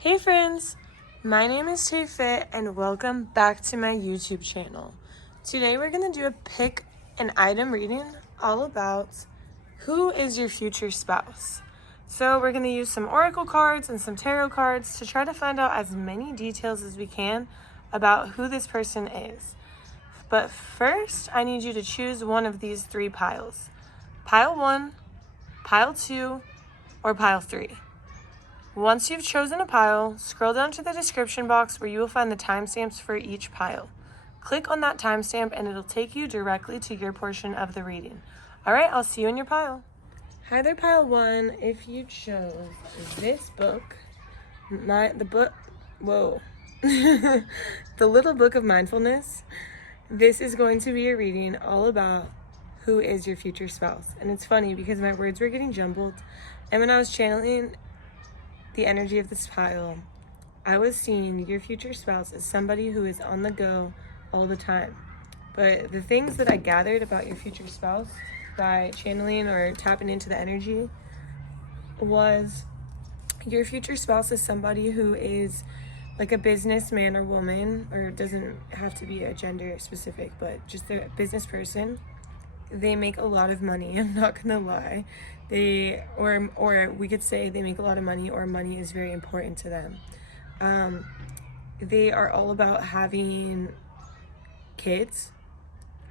Hey friends, my name is TAYFIT and welcome back to my YouTube channel. Today we're going to do a pick an item reading all about who is your future spouse. So we're going to use some oracle cards and some tarot cards to try to find out as many details as we can about who this person is. But first, I need you to choose one of these three piles. Pile 1, Pile 2, or Pile 3. Once you've chosen a pile, scroll down to the description box where you will find the timestamps for each pile. Click on that timestamp and it'll take you directly to your portion of the reading. All right, I'll see you in your pile. Hi there, Pile 1. If you chose this book, the Little Book of Mindfulness, this is going to be a reading all about who is your future spouse. And it's funny because my words were getting jumbled, and when I was channeling the energy of this pile, I was seeing your future spouse as somebody who is on the go all the time. But the things that I gathered about your future spouse by channeling or tapping into the energy was your future spouse is somebody who is like a businessman or woman, or it doesn't have to be a gender specific, but just a business person. They make a lot of money, I'm not gonna lie. Or we could say they make a lot of money, or money is very important to them. They are all about having kids,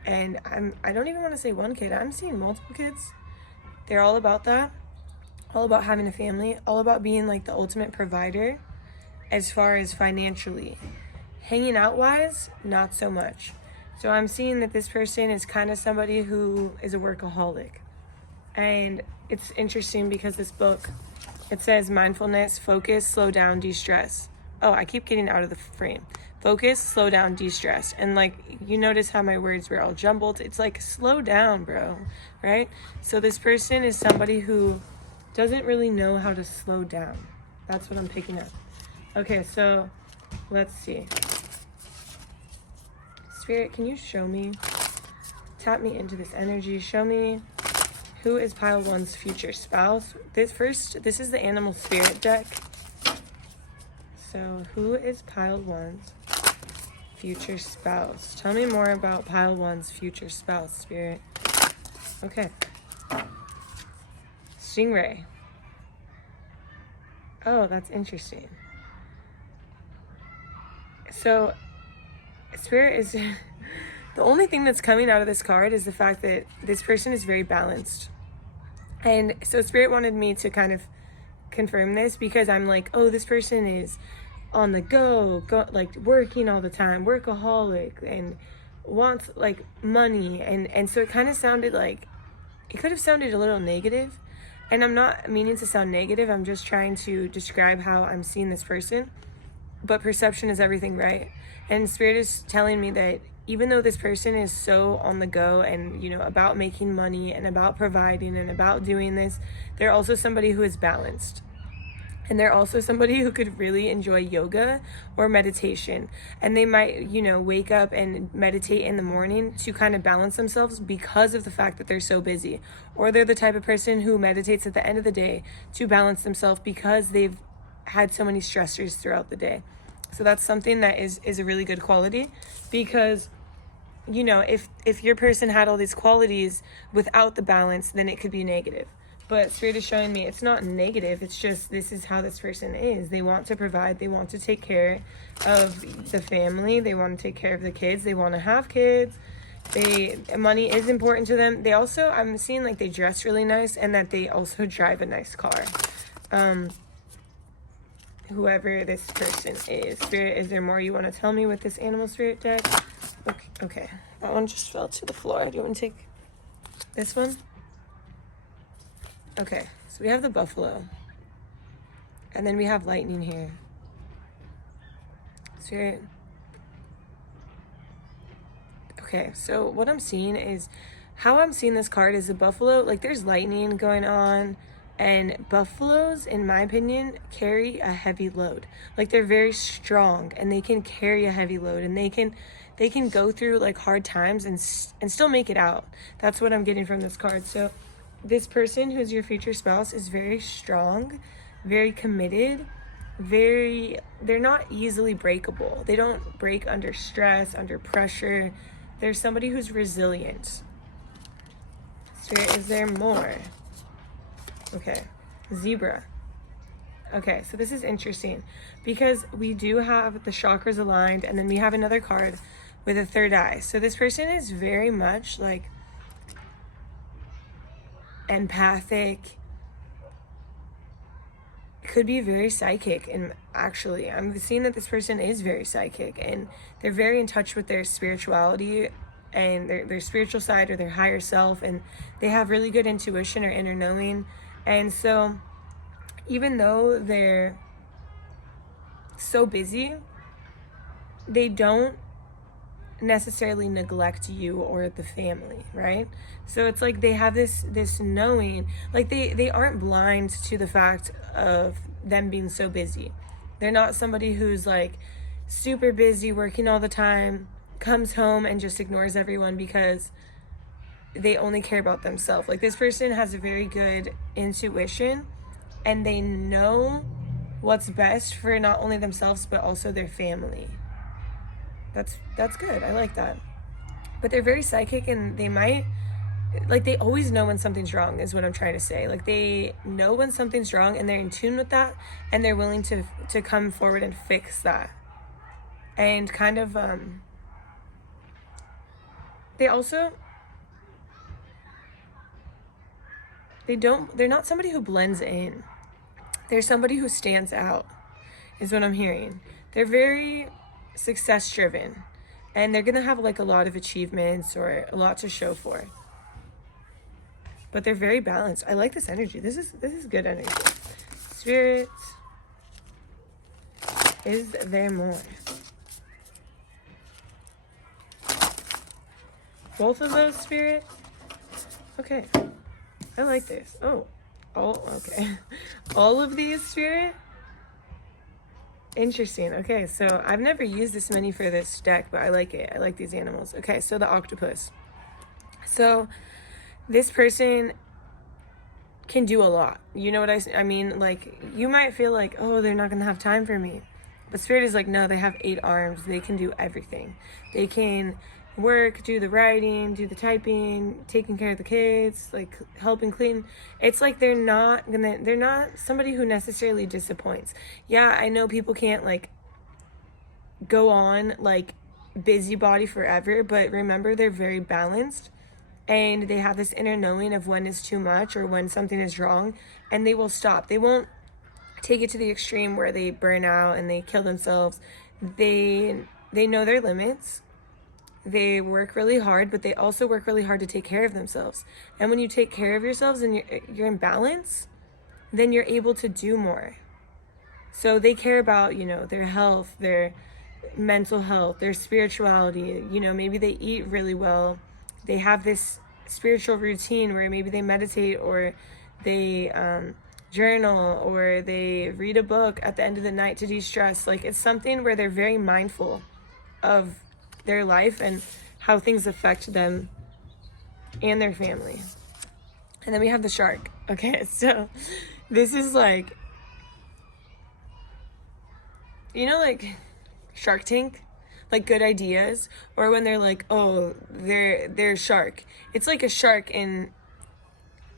and I don't even want to say one kid, I'm seeing multiple kids. They're all about that, all about having a family, all about being like the ultimate provider as far as financially. Hanging out wise, not so much. So I'm seeing that this person is kind of somebody who is a workaholic. And it's interesting because this book, it says mindfulness, focus, slow down, de-stress. Oh, I keep getting out of the frame. Focus, slow down, de-stress. And like, you notice how my words were all jumbled. It's like, slow down, bro, right? So this person is somebody who doesn't really know how to slow down. That's what I'm picking up. Okay, so let's see. Spirit, can you show me, tap me into this energy, show me who is Pile 1's future spouse. This is the Animal Spirit deck. So who is Pile 1's future spouse? Tell me more about Pile 1's future spouse, Spirit. Okay. Stingray. Oh, that's interesting. So Spirit is the only thing that's coming out of this card is the fact that this person is very balanced. And so Spirit wanted me to kind of confirm this because I'm like, oh, this person is on the go, like working all the time, workaholic, and wants like money. And so it kind of sounded like, it could have sounded a little negative. And I'm not meaning to sound negative. I'm just trying to describe how I'm seeing this person. But perception is everything, right? And Spirit is telling me that even though this person is so on the go and, you know, about making money and about providing and about doing this, they're also somebody who is balanced. And they're also somebody who could really enjoy yoga or meditation. And they might, you know, wake up and meditate in the morning to kind of balance themselves because of the fact that they're so busy. Or they're the type of person who meditates at the end of the day to balance themselves because they've had so many stressors throughout the day. So that's something that is a really good quality, because, you know, if your person had all these qualities without the balance, then it could be negative. But Spirit is showing me it's not negative. It's just, this is how this person is. They want to provide. They want to take care of the family. They want to take care of the kids. They want to have kids. Money is important to them. They also, I'm seeing like they dress really nice and that they also drive a nice car. Whoever this person is. Spirit, is there more you want to tell me with this Animal Spirit deck? Okay. That one just fell to the floor. Do you want to take this one? Okay, so we have the buffalo. And then we have lightning here. Spirit. Okay, so what I'm seeing is, how I'm seeing this card is the buffalo, like there's lightning going on. And buffaloes, in my opinion, carry a heavy load. Like they're very strong and they can carry a heavy load, and they can go through like hard times and still make it out. That's what I'm getting from this card. So this person who's your future spouse is very strong, very committed, they're not easily breakable. They don't break under stress, under pressure. They're somebody who's resilient. Spirit, is there more? Okay, zebra. Okay, so this is interesting because we do have the chakras aligned, and then we have another card with a third eye. So this person is very much like empathic, could be very psychic, and actually I'm seeing that this person is very psychic, and they're very in touch with their spirituality and their spiritual side or their higher self, and they have really good intuition or inner knowing. And so even though they're so busy, they don't necessarily neglect you or the family, right? So it's like they have this knowing, like they aren't blind to the fact of them being so busy. They're not somebody who's like super busy working all the time, comes home and just ignores everyone because they only care about themselves. Like this person has a very good intuition, and they know what's best for not only themselves but also their family. That's good. I like that. But they're very psychic, and they might, like, they always know when something's wrong is what I'm trying to say. Like they know when something's wrong, and they're in tune with that, and they're willing to come forward and fix that. And kind of they also, they're not somebody who blends in. They're somebody who stands out, is what I'm hearing. They're very success driven, and they're gonna have like a lot of achievements or a lot to show for, but they're very balanced. I like this energy. This is good energy. Spirit, is there more? Both of those, Spirit. Okay, I like this. Okay. All of these, Spirit. Interesting. Okay, so I've never used this many for this deck, but I like it. I like these animals. Okay, so the octopus. So this person can do a lot. You know what I mean? Like, you might feel like, oh, they're not going to have time for me. But Spirit is like, no, they have 8 arms. They can do everything. They can work, do the writing, do the typing, taking care of the kids, like helping clean. It's like they're not somebody who necessarily disappoints. Yeah, I know people can't like go on like busybody forever, but remember, they're very balanced, and they have this inner knowing of when is too much or when something is wrong, and they will stop. They won't take it to the extreme where they burn out and they kill themselves. They know their limits. They work really hard, but they also work really hard to take care of themselves. And when you take care of yourselves and you're in balance, then you're able to do more. So they care about, their health, their mental health, their spirituality. Maybe they eat really well. They have this spiritual routine where maybe they meditate, or they journal, or they read a book at the end of the night to de-stress. Like, it's something where they're very mindful of their life and how things affect them and their family. And then we have the shark. Okay, so this is like, like Shark Tank, like good ideas, or when they're like, oh, they're a shark. It's like a shark in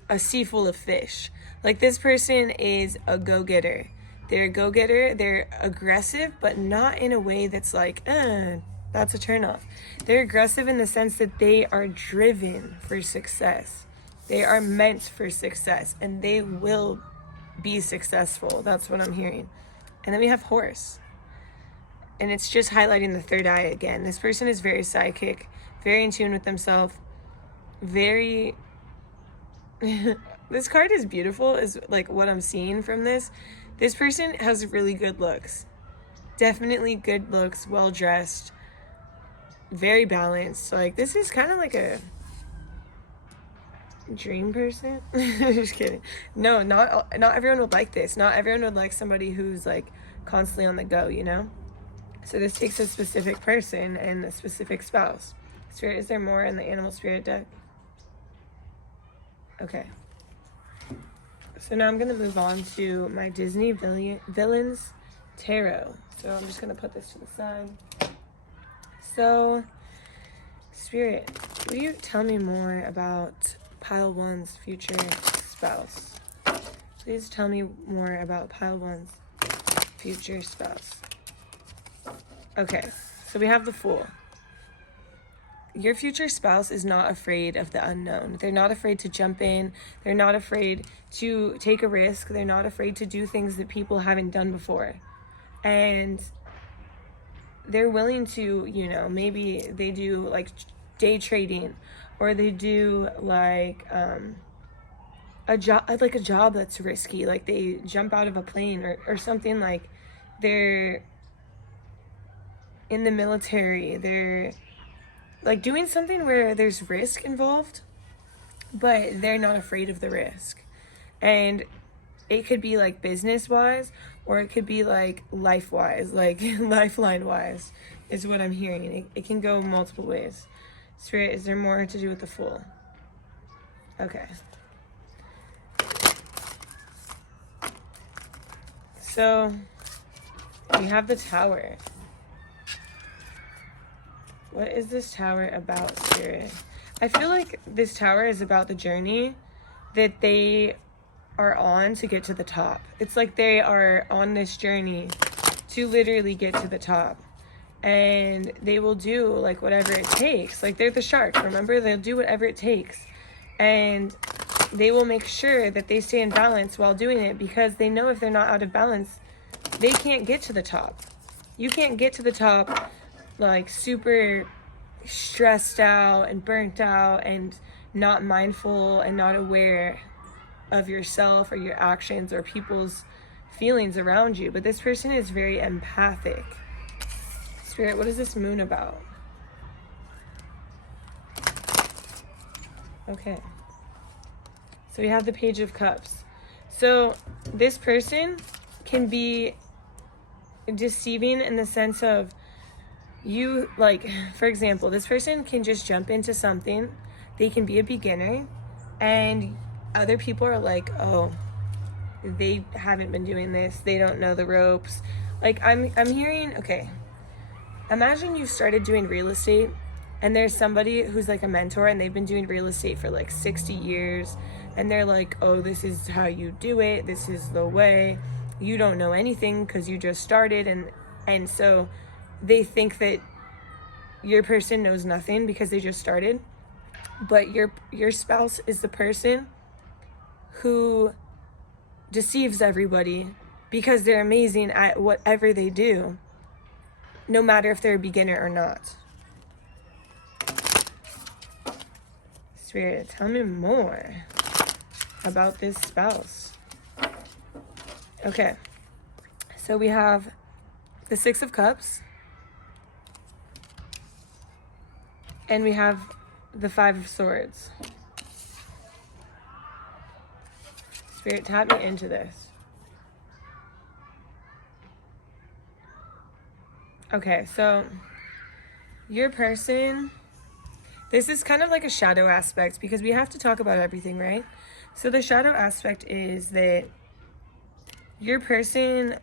a sea full of fish. Like, this person is a go-getter. They're a go-getter. They're aggressive, but not in a way that's like, that's a turnoff. They're aggressive in the sense that they are driven for success. They are meant for success, and they will be successful. That's what I'm hearing. And then we have horse. And it's just highlighting the third eye again. This person is very psychic, very in tune with themselves, very... This card is beautiful, is like what I'm seeing from this. This person has really good looks. Definitely good looks, well-dressed, very balanced. So, like, this is kind of like a dream person. Just kidding. No, not everyone would like this. Not everyone would like somebody who's like constantly on the go, So this takes a specific person and a specific spouse. Spirit, is there more in the animal spirit deck? Okay. So now I'm going to move on to my Disney villains tarot. So I'm just going to put this to the side. So, Spirit, will you tell me more about Pile 1's future spouse? Please tell me more about Pile 1's future spouse. Okay, so we have the Fool. Your future spouse is not afraid of the unknown. They're not afraid to jump in. They're not afraid to take a risk. They're not afraid to do things that people haven't done before. And they're willing to, you know, maybe they do like day trading, or they do like a job that's risky, like they jump out of a plane or something, like they're in the military, they're like doing something where there's risk involved, but they're not afraid of the risk. And it could be like business wise, or it could be like life wise, like lifeline wise is what I'm hearing. It can go multiple ways. Spirit, is there more to do with the Fool? Okay. So we have the Tower. What is this Tower about, Spirit? I feel like this Tower is about the journey that they are on to get to the top. It's like they are on this journey to literally get to the top. And they will do like whatever it takes. Like they're the shark, remember? They'll do whatever it takes. And they will make sure that they stay in balance while doing it, because they know if they're not out of balance, they can't get to the top. You can't get to the top like super stressed out and burnt out and not mindful and not aware of yourself or your actions or people's feelings around you. But this person is very empathic. Spirit, what is this Moon about? Okay. So we have the Page of Cups. So this person can be deceiving in the sense of, you, like, for example, this person can just jump into something. They can be a beginner, and other people are like, oh, they haven't been doing this. They don't know the ropes. Like, I'm hearing, okay, imagine you started doing real estate, and there's somebody who's like a mentor, and they've been doing real estate for like 60 years, and they're like, oh, this is how you do it. This is the way. You don't know anything because you just started, and so they think that your person knows nothing because they just started. But your spouse is the person who deceives everybody because they're amazing at whatever they do, no matter if they're a beginner or not. Spirit, tell me more about this spouse. Okay, so we have the Six of Cups, and we have the Five of Swords. Spirit, tap me into this. Okay, so your person, this is kind of like a shadow aspect, because we have to talk about everything, right? So the shadow aspect is that your person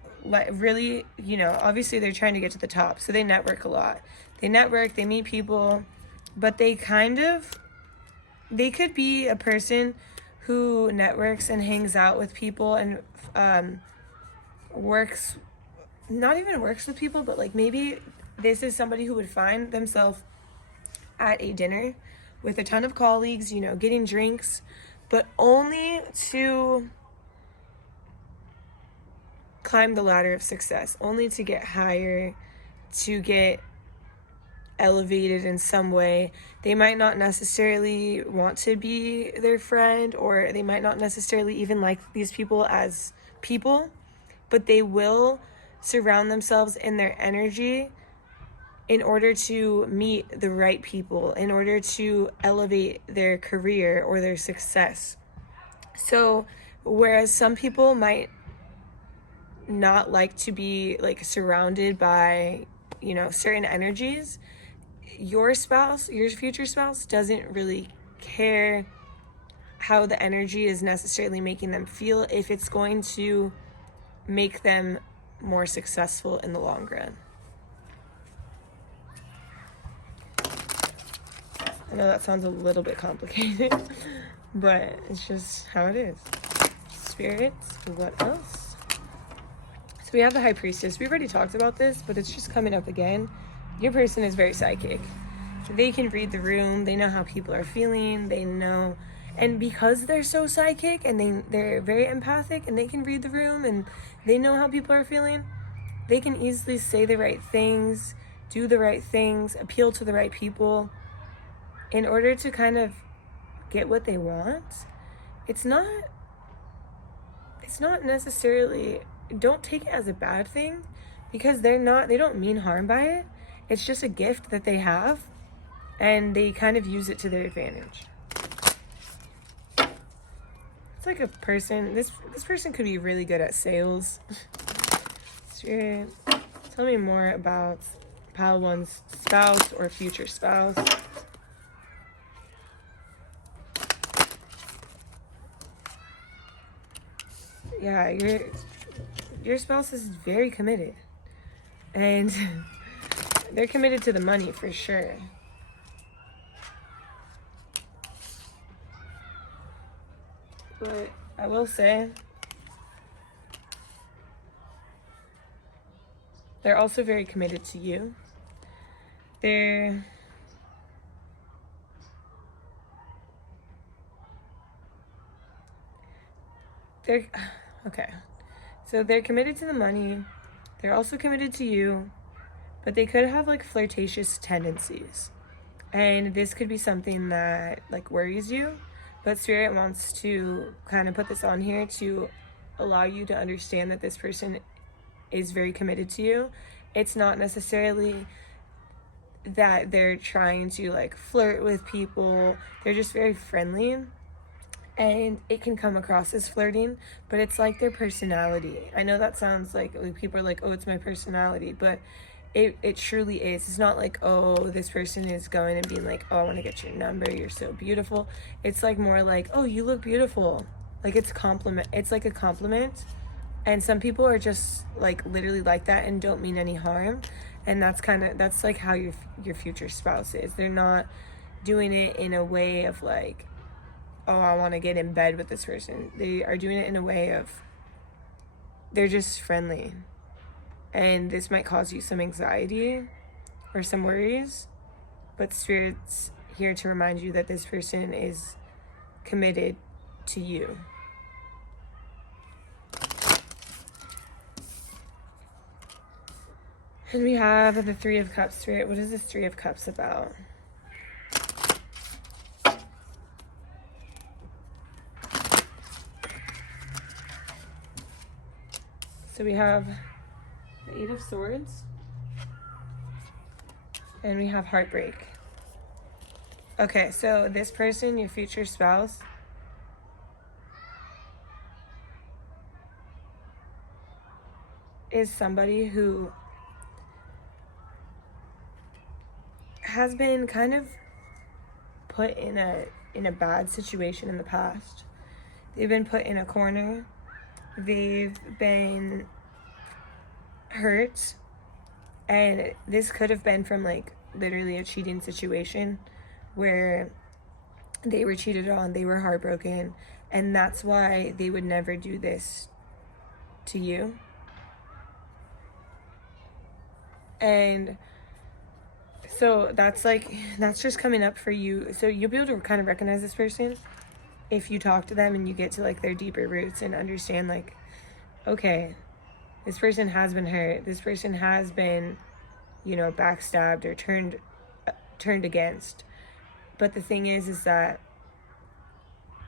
really, you know, obviously they're trying to get to the top, so they network a lot. They network, they meet people, but they could be a person who networks and hangs out with people and not even works with people, but like maybe this is somebody who would find themselves at a dinner with a ton of colleagues, you know, getting drinks, but only to climb the ladder of success, only to get higher, to get elevated in some way. They might not necessarily want to be their friend, or they might not necessarily even like these people as people, but they will surround themselves in their energy in order to meet the right people, in order to elevate their career or their success. So whereas some people might not like to be like surrounded by, you know, certain energies, your spouse, your future spouse, doesn't really care how the energy is necessarily making them feel, if it's going to make them more successful in the long run. I know that sounds a little bit complicated, but it's just how it is. Spirits, what else? So we have the High Priestess. We've already talked about this, but it's just coming up again. Your person is very psychic. They can read the room. They know how people are feeling. They know, and because they're so psychic and they're very empathic and they can read the room and they know how people are feeling, they can easily say the right things, do the right things, appeal to the right people in order to kind of get what they want. It's not necessarily, don't take it as a bad thing, because they don't mean harm by it. It's just a gift that they have, and they kind of use it to their advantage. It's like a person, this person could be really good at sales. Spirit, tell me more about pile one's spouse or future spouse. Yeah, your spouse is very committed, and they're committed to the money for sure. But I will say, they're also very committed to you. They're okay. So they're committed to the money. They're also committed to you, but they could have like flirtatious tendencies. And this could be something that like worries you, but Spirit wants to kind of put this on here to allow you to understand that this person is very committed to you. It's not necessarily that they're trying to like flirt with people. They're just very friendly, and it can come across as flirting, but it's like their personality. I know that sounds like people are like, oh, it's my personality, but it truly is. It's not like, oh, this person is going and being like, oh, I want to get your number, you're so beautiful. It's like more like, oh, you look beautiful. Like it's like a compliment. And some people are just like literally like that and don't mean any harm. And that's like how your future spouse is. They're not doing it in a way of like, oh, I want to get in bed with this person. They are doing it in a way of, they're just friendly. And this might cause you some anxiety or some worries, but Spirit's here to remind you that this person is committed to you. And we have the Three of Cups. Spirit, what is this Three of Cups about? So we have the Eight of Swords, and we have heartbreak. Okay, so this person, your future spouse, is somebody who has been kind of put in a bad situation in the past. They've been put in a corner. They've been hurt, and this could have been from like literally a cheating situation where they were cheated on, they were heartbroken, and that's why they would never do this to you. And so that's just coming up for you. So you'll be able to kind of recognize this person if you talk to them and you get to like their deeper roots and understand like, okay, this person has been hurt. This person has been, backstabbed or turned against. But the thing is that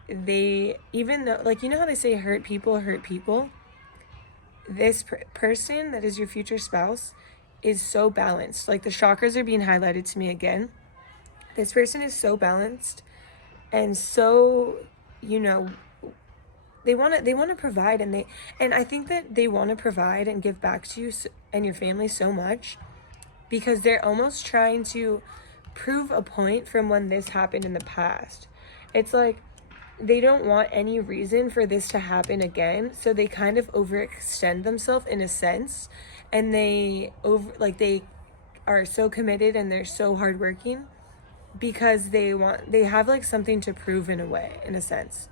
they, even though, like, how they say hurt people, this person that is your future spouse is so balanced. Like the chakras are being highlighted to me again. This person is so balanced and so, they want to provide, and I think that they want to provide and give back to you and your family so much because they're almost trying to prove a point from when this happened in the past. It's like they don't want any reason for this to happen again, so they kind of overextend themselves in a sense, and they are so committed and they're so hardworking because they have like something to prove in a way, in a sense,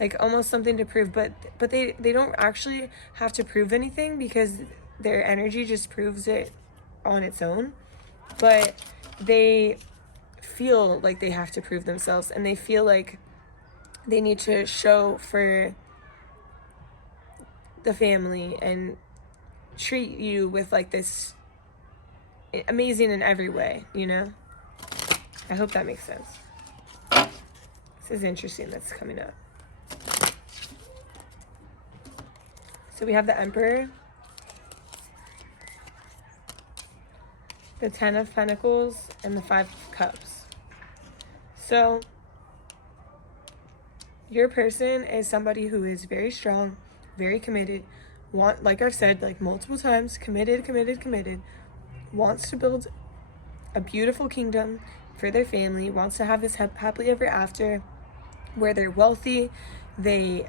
like almost something to prove, but they don't actually have to prove anything because their energy just proves it on its own. But they feel like they have to prove themselves, and they feel like they need to show for the family and treat you with like this amazing in every way, you know? I hope that makes sense. This is interesting that's coming up. So we have the Emperor, the Ten of Pentacles, and the Five of Cups. So your person is somebody who is very strong, very committed, like I've said like multiple times, committed, wants to build a beautiful kingdom for their family, wants to have this happily ever after where they're wealthy. They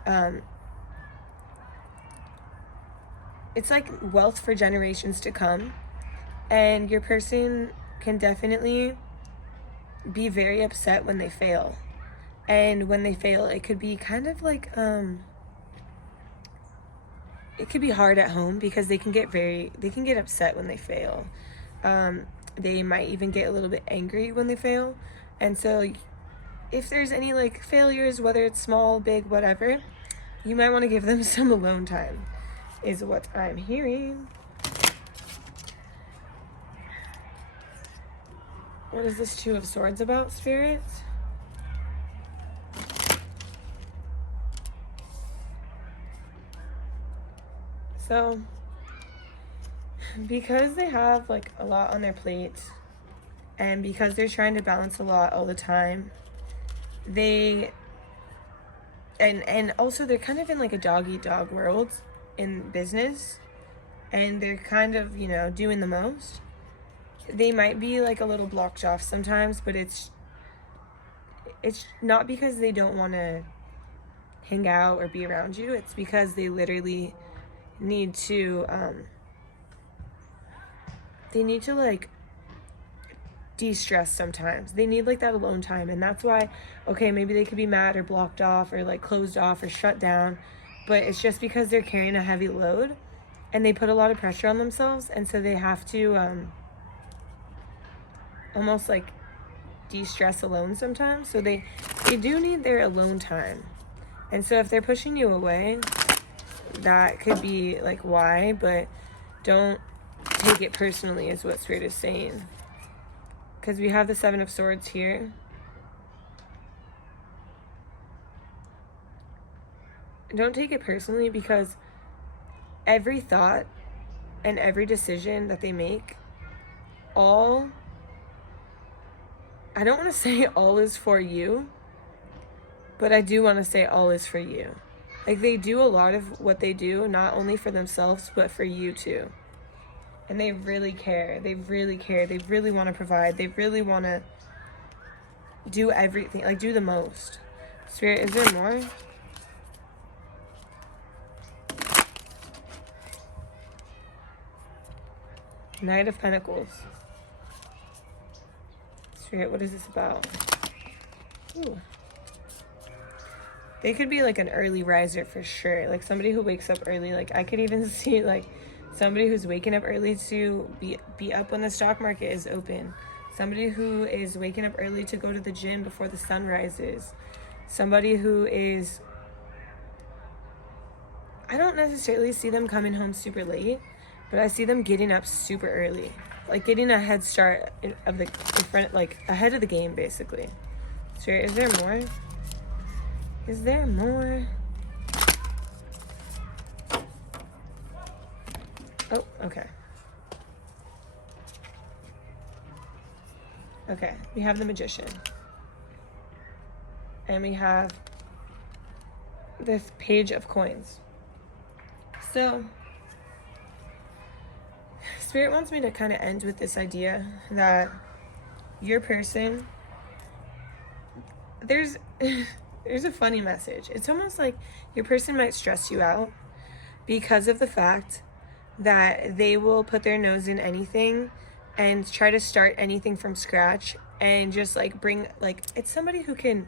it's like wealth for generations to come. And your person can definitely be very upset when they fail. And when they fail, it could be kind of like it could be hard at home because they can get upset when they fail. They might even get a little bit angry when they fail. And so if there's any like failures, whether it's small, big, whatever, you might want to give them some alone time, is what I'm hearing. What is this Two of Swords about, Spirit? So, because they have like a lot on their plate, and because they're trying to balance a lot all the time, and also they're kind of in like a dog-eat-dog world in business, and they're kind of, you know, doing the most. They might be like a little blocked off sometimes, but it's not because they don't want to hang out or be around you. It's because they literally need to like de-stress sometimes. They need like that alone time, and that's why, okay, maybe they could be mad or blocked off or like closed off or shut down, but it's just because they're carrying a heavy load and they put a lot of pressure on themselves, and so they have to almost like de-stress alone sometimes. So they do need their alone time. And so if they're pushing you away, that could be like why, but don't take it personally is what Spirit is saying. Because we have the Seven of Swords here. Don't take it personally, because every thought and every decision that they make, I don't want to say all is for you, but I do want to say all is for you. Like, they do a lot of what they do, not only for themselves, but for you too. And they really care. They really care. They really want to provide. They really want to do everything, like do the most. Spirit, is there more? Knight of Pentacles. Spirit, what is this about? Ooh. They could be like an early riser for sure. Like somebody who wakes up early. Like I could even see like somebody who's waking up early to be up when the stock market is open. Somebody who is waking up early to go to the gym before the sun rises. Somebody who is, I don't necessarily see them coming home super late, but I see them getting up super early. Like getting a head start of the front, like ahead of the game, basically. Spirit, is there more? Is there more? Oh, okay. Okay, we have the Magician. And we have this Page of Coins. So, Spirit wants me to kind of end with this idea that your person, there's there's a funny message. It's almost like your person might stress you out because of the fact that they will put their nose in anything and try to start anything from scratch and just like bring, like, it's somebody who can,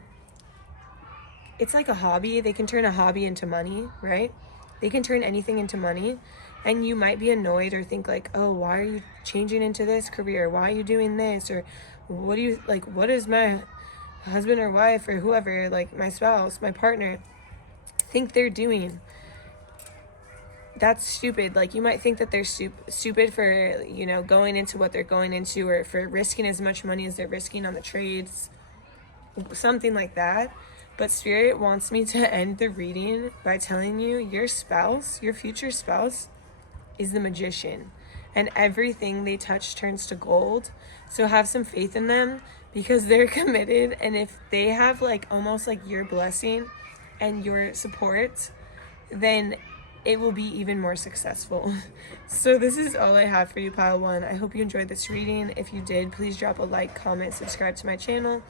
it's like a hobby. They can turn a hobby into money, right? They can turn anything into money. And you might be annoyed or think like, oh, why are you changing into this career? Why are you doing this? Or what do you, like, what is my husband or wife or whoever, like my spouse, my partner, think they're doing? That's stupid. Like, you might think that they're stupid for, you know, going into what they're going into, or for risking as much money as they're risking on the trades, something like that. But Spirit wants me to end the reading by telling you your spouse, your future spouse, is the magician, and everything they touch turns to gold. So have some faith in them, because they're committed, and if they have like almost like your blessing and your support, then it will be even more successful. So this is all I have for you, pile one. I hope you enjoyed this reading. If you did, please drop a like, comment, subscribe to my channel.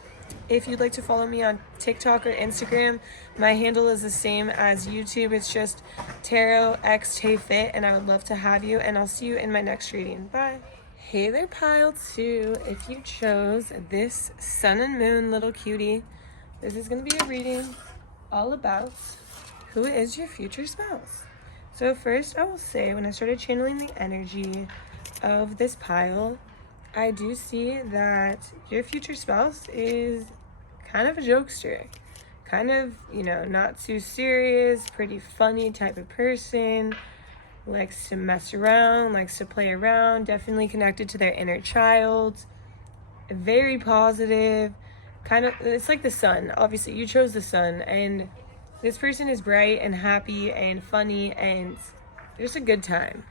If you'd like to follow me on TikTok or Instagram, my handle is the same as YouTube. It's just TarotXTayFit, and I would love to have you, and I'll see you in my next reading. Bye. Hey there, pile two. If you chose this sun and moon little cutie, this is going to be a reading all about who is your future spouse. So first, I will say, when I started channeling the energy of this pile, I do see that your future spouse is kind of a jokester, kind of, you know, not too serious, pretty funny type of person, likes to mess around, likes to play around, definitely connected to their inner child, very positive, kind of, it's like the sun. Obviously, you chose the sun, and this person is bright and happy and funny and just a good time.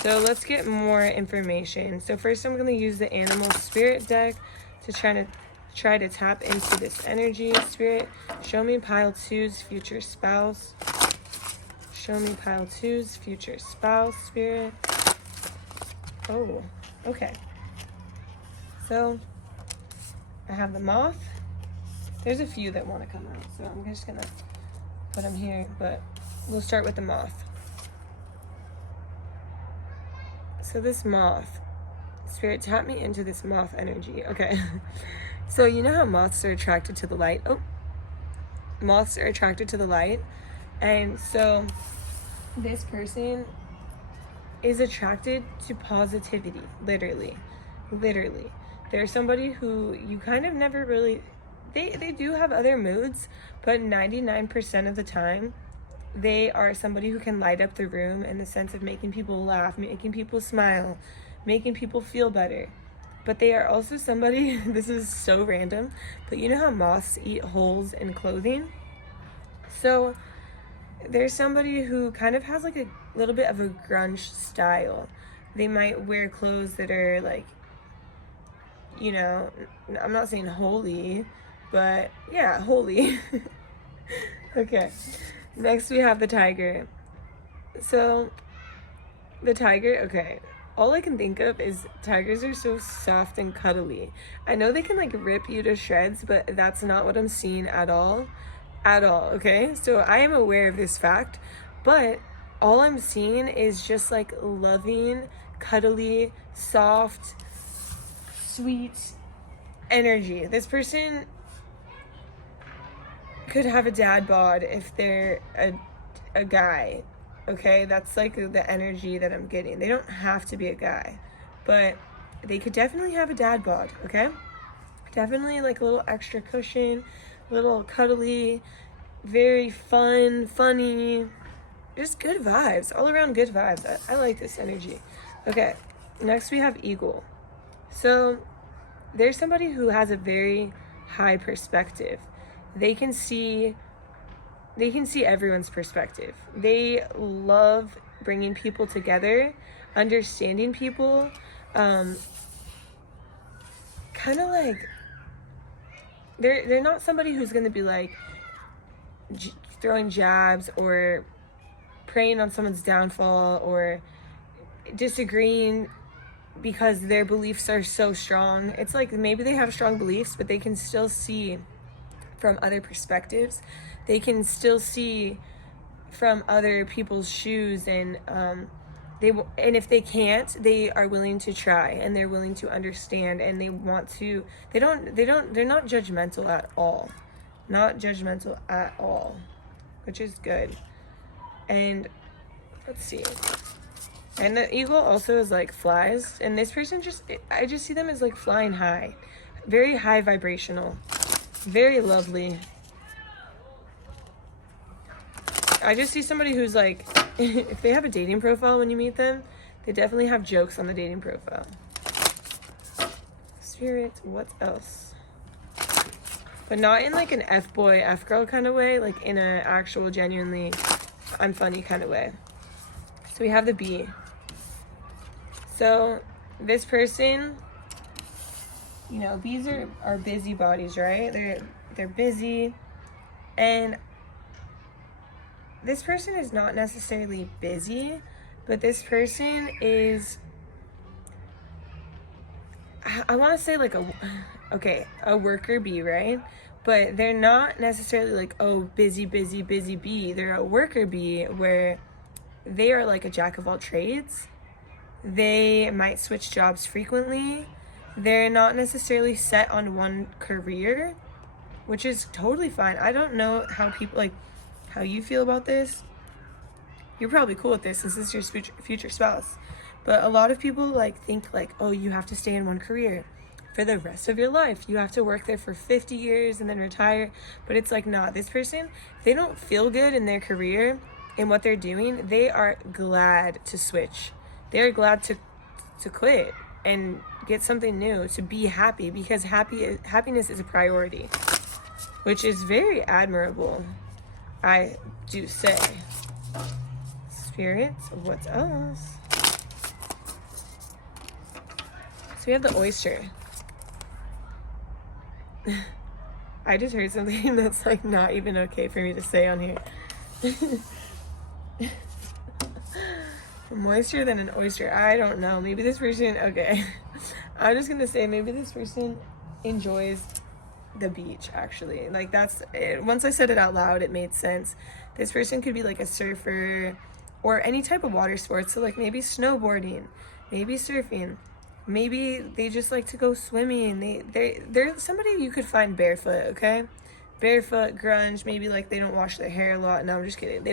So let's get more information. So first I'm going to use the animal spirit deck to try to tap into this energy. Spirit, show me pile two's future spouse. Show me pile two's future spouse, Spirit. Oh, okay. So I have the moth. There's a few that want to come out, so I'm just going to put them here, but we'll start with the moth. So this moth, Spirit, tap me into this moth energy. Okay. So you know how moths are attracted to the light? Oh, moths are attracted to the light. And so this person is attracted to positivity, literally. They're somebody who you kind of never really, they do have other moods, but 99% of the time, they are somebody who can light up the room in the sense of making people laugh, making people smile, making people feel better. But they are also somebody, this is so random, but you know how moths eat holes in clothing? So there's somebody who kind of has like a little bit of a grunge style. They might wear clothes that are like, you know, I'm not saying holy, but yeah, holy. Okay. Next, we have the tiger. So, the tiger, okay. All I can think of is tigers are so soft and cuddly. I know they can like rip you to shreds, but that's not what I'm seeing at all. At all, okay? So, I am aware of this fact, but all I'm seeing is just like loving, cuddly, soft, sweet energy. This person could have a dad bod if they're a guy, okay? That's like the energy that I'm getting. They don't have to be a guy, but they could definitely have a dad bod, okay? Definitely like a little extra cushion, little cuddly, very fun, funny, just good vibes, all around good vibes. I like this energy. Okay, next we have eagle. So there's somebody who has a very high perspective. They can see everyone's perspective. They love bringing people together, understanding people, kind of like they're not somebody who's going to be like throwing jabs or preying on someone's downfall or disagreeing because their beliefs are so strong. It's like maybe they have strong beliefs, but they can still see from other perspectives. They can still see from other people's shoes, and and if they can't, they are willing to try, and they're willing to understand, and they want to. They're not judgmental at all, which is good. And let's see. And the eagle also is like flies, and this person I just see them as like flying high, very high vibrational, very lovely. I just see somebody who's like, if they have a dating profile when you meet them, they definitely have jokes on the dating profile. Spirit, what else? But not in like an F-boy, F-girl kind of way, like in an actual, genuinely, I'm funny kind of way. So we have the bee. So this person, you know, bees are busybodies, right? They're busy, and this person is not necessarily busy, but this person is, I want to say like a worker bee, right? But they're not necessarily like, oh, busy bee. They're a worker bee where they are like a jack of all trades. They might switch jobs frequently. They're not necessarily set on one career, which is totally fine. I don't know how people, like, how you feel about this. You're probably cool with this since this is your future spouse. But a lot of people like think like, oh, you have to stay in one career for the rest of your life. You have to work there for 50 years and then retire. But it's like, nah, this person, if they don't feel good in their career and what they're doing, they are glad to switch. They're glad to quit and get something new, to be happy, because happiness is a priority, which is very admirable, I do say. Spirits, what else? So we have the oyster. I just heard something that's like not even okay for me to say on here. Moisture than an oyster. I don't know. Maybe this person, okay. I'm just gonna say maybe this person enjoys the beach, actually. Like, that's it. Once I said it out loud, it made sense. This person could be like a surfer or any type of water sports. So like maybe snowboarding, maybe surfing, maybe they just like to go swimming. They're somebody you could find barefoot, okay? Barefoot, grunge, maybe like they don't wash their hair a lot. No, I'm just kidding.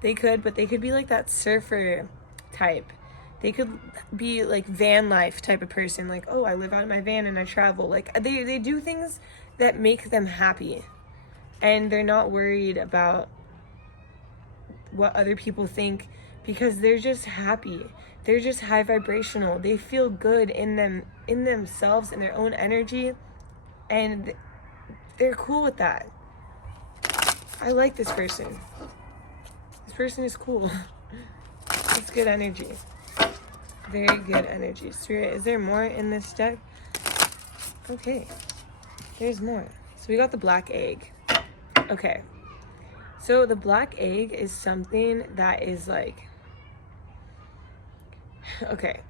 They could, but they could be like that surfer type. They could be like van life type of person. Like, oh, I live out of my van and I travel. Like, they do things that make them happy. And they're not worried about what other people think, because they're just happy. They're just high vibrational. They feel good in themselves, in their own energy. And they're cool with that. I like this person. This person is cool. It's good energy. Very good energy. Spirit, is there more in this deck? Okay, there's more. So we got the black egg. Okay, so the black egg is something that is like, okay,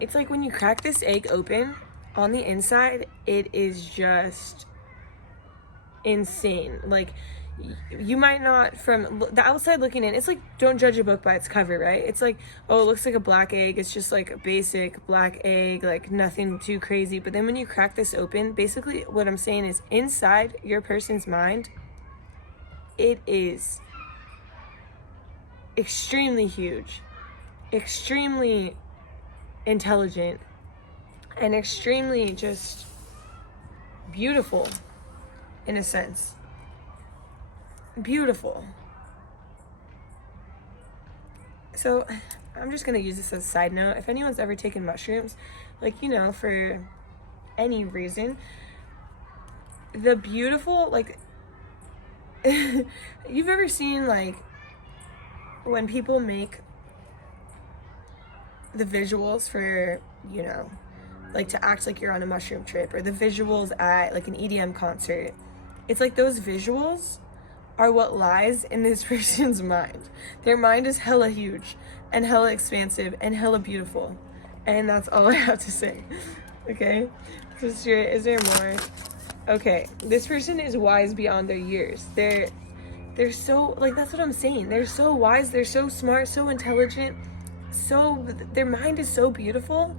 it's like when you crack this egg open, on the inside, it is just insane. Like, you might not, from the outside looking in, it's like, don't judge a book by its cover, right? It's like, oh, it looks like a black egg. It's just like a basic black egg, like nothing too crazy. But then when you crack this open, basically what I'm saying is, inside your person's mind, it is extremely huge, extremely intelligent, and extremely just beautiful in a sense. Beautiful. So I'm just gonna use this as a side note. If anyone's ever taken mushrooms, like, you know, for any reason, the beautiful, like, you've ever seen like when people make the visuals for, you know, like to act like you're on a mushroom trip, or the visuals at like an EDM concert. It's like those visuals are what lies in this person's mind. Their mind is hella huge and hella expansive and hella beautiful. And that's all I have to say. Okay? So Spirit, is there more? Okay, this person is wise beyond their years. They're so, like, that's what I'm saying. They're so wise, they're so smart, so intelligent, their mind is so beautiful,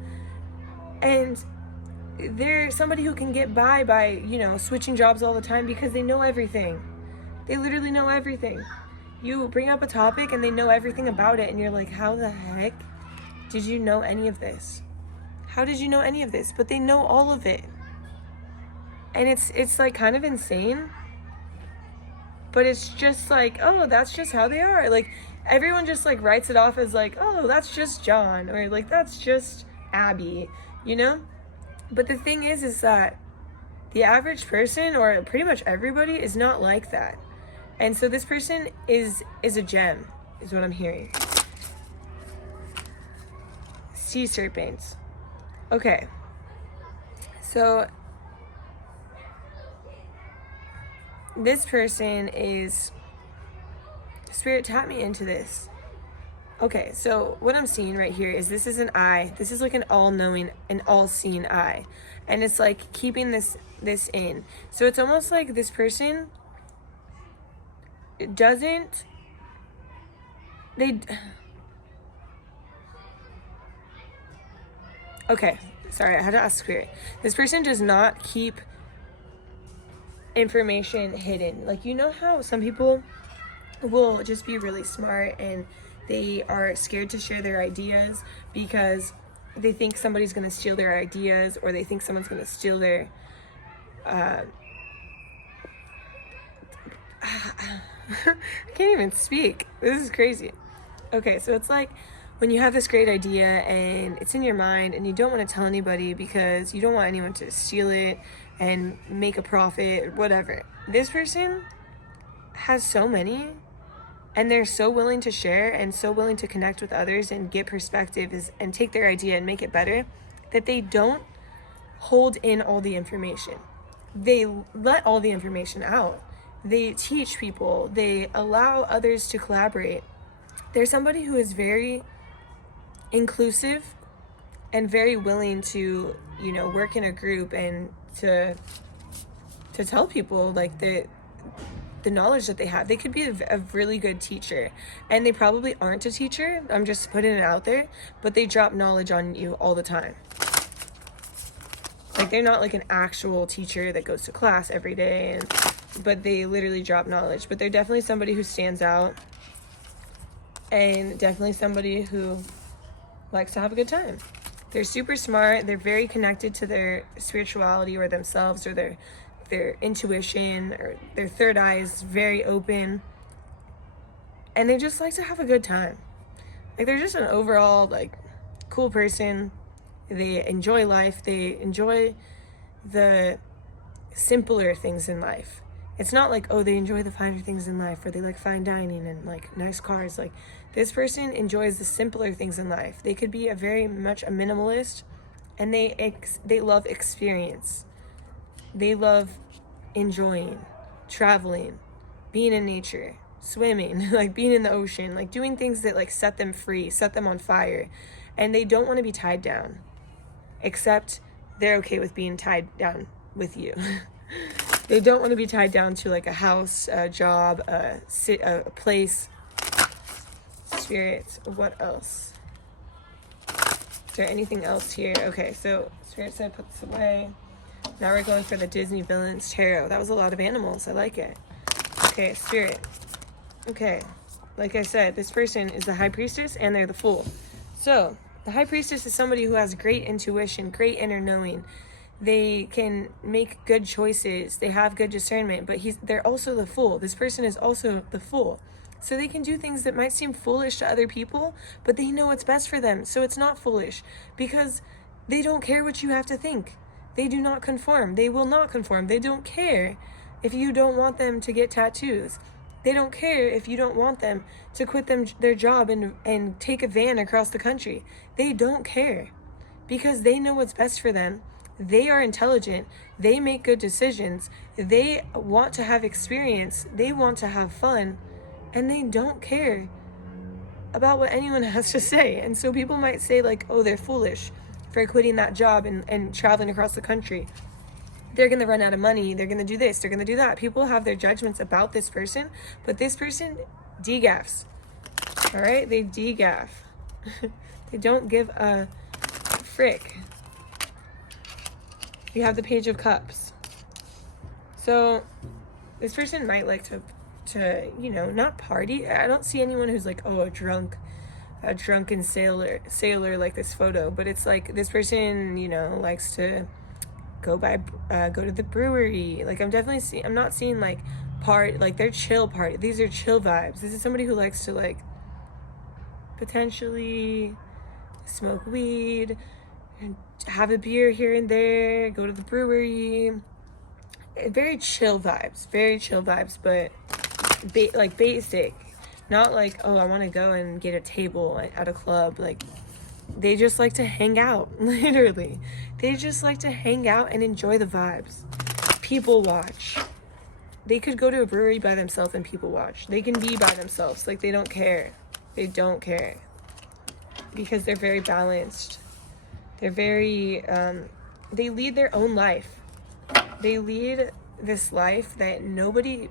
and they're somebody who can get by, you know, switching jobs all the time because they know everything. They literally know everything. You bring up a topic and they know everything about it, and you're like, how the heck did you know any of this? How did you know any of this? But they know all of it. And it's like kind of insane. But it's just like, oh, that's just how they are. Like, everyone just like writes it off as like, oh, that's just John, or like, that's just Abby, you know? But the thing is that the average person, or pretty much everybody, is not like that. And so this person is a gem, is what I'm hearing. Sea serpents. Okay. So this person is, Spirit, tap me into this. Okay, so what I'm seeing right here is this is an eye. This is like an all-knowing, an all-seeing eye. And it's like keeping this in. So it's almost like this person doesn't, okay, sorry, I had to ask Spirit. This person does not keep information hidden. Like, you know how some people will just be really smart and they are scared to share their ideas because they think somebody's going to steal their ideas, or they think someone's going to steal their I can't even speak. This is crazy. Okay, so it's like when you have this great idea and it's in your mind and you don't want to tell anybody because you don't want anyone to steal it and make a profit or whatever. This person has so many, and they're so willing to share and so willing to connect with others and get perspectives and take their idea and make it better, that they don't hold in all the information. They let all the information out. They teach people. They allow others to collaborate. They're somebody who is very inclusive and very willing to, you know, work in a group and to tell people like the knowledge that they have. They could be a really good teacher, and they probably aren't a teacher. I'm just putting it out there, but they drop knowledge on you all the time. Like, they're not like an actual teacher that goes to class every day, but they literally drop knowledge. But they're definitely somebody who stands out, and definitely somebody who likes to have a good time. They're super smart. They're very connected to their spirituality or themselves, or their intuition, or their third eye is very open, and they just like to have a good time. Like, they're just an overall like cool person. They enjoy life. They enjoy the simpler things in life. It's not like, oh, they enjoy the finer things in life, or they like fine dining and like nice cars. Like, this person enjoys the simpler things in life. They could be very much a minimalist, and they love experience. They love enjoying, traveling, being in nature, swimming, like being in the ocean, like doing things that like set them free, set them on fire. And they don't want to be tied down, except they're okay with being tied down with you. They don't want to be tied down to like a house, a job, a place. Spirits, what else? Is there anything else here? Okay, so Spirit said put this away. Now we're going for the Disney Villains Tarot. That was a lot of animals. I like it. Okay, Spirit. Okay, like I said, this person is the High Priestess and they're the Fool. So, the High Priestess is somebody who has great intuition, great inner knowing. They can make good choices. They have good discernment, but they're also the Fool. This person is also the Fool. So they can do things that might seem foolish to other people, but they know what's best for them. So it's not foolish, because they don't care what you have to think. They do not conform. They will not conform. They don't care if you don't want them to get tattoos. They don't care if you don't want them to quit their job and take a van across the country. They don't care, because they know what's best for them. They are intelligent. They make good decisions. They want to have experience. They want to have fun. And they don't care about what anyone has to say. And so people might say like, oh, they're foolish for quitting that job and traveling across the country. they're going to run out of money, they're going to do this, they're going to do that. People have their judgments about this person, but this person degaffs. All right? They degaff. They don't give a frick. We have the Page of Cups. So this person might like to you know, not party. I don't see anyone who's like, oh, a drunken sailor like this photo, but it's like this person, you know, likes to go to the brewery. Like I'm not seeing like like they're chill party. These are chill vibes. This is somebody who likes to like potentially smoke weed and have a beer here and there, go to the brewery. Very chill vibes, but like basic. Not like, oh, I want to go and get a table at a club. Like, they just like to hang out, literally. They just like to hang out and enjoy the vibes. People watch. They could go to a brewery by themselves and people watch. They can be by themselves. Like, they don't care. They don't care. Because they're very balanced. They're very, they lead their own life. They lead this life that nobody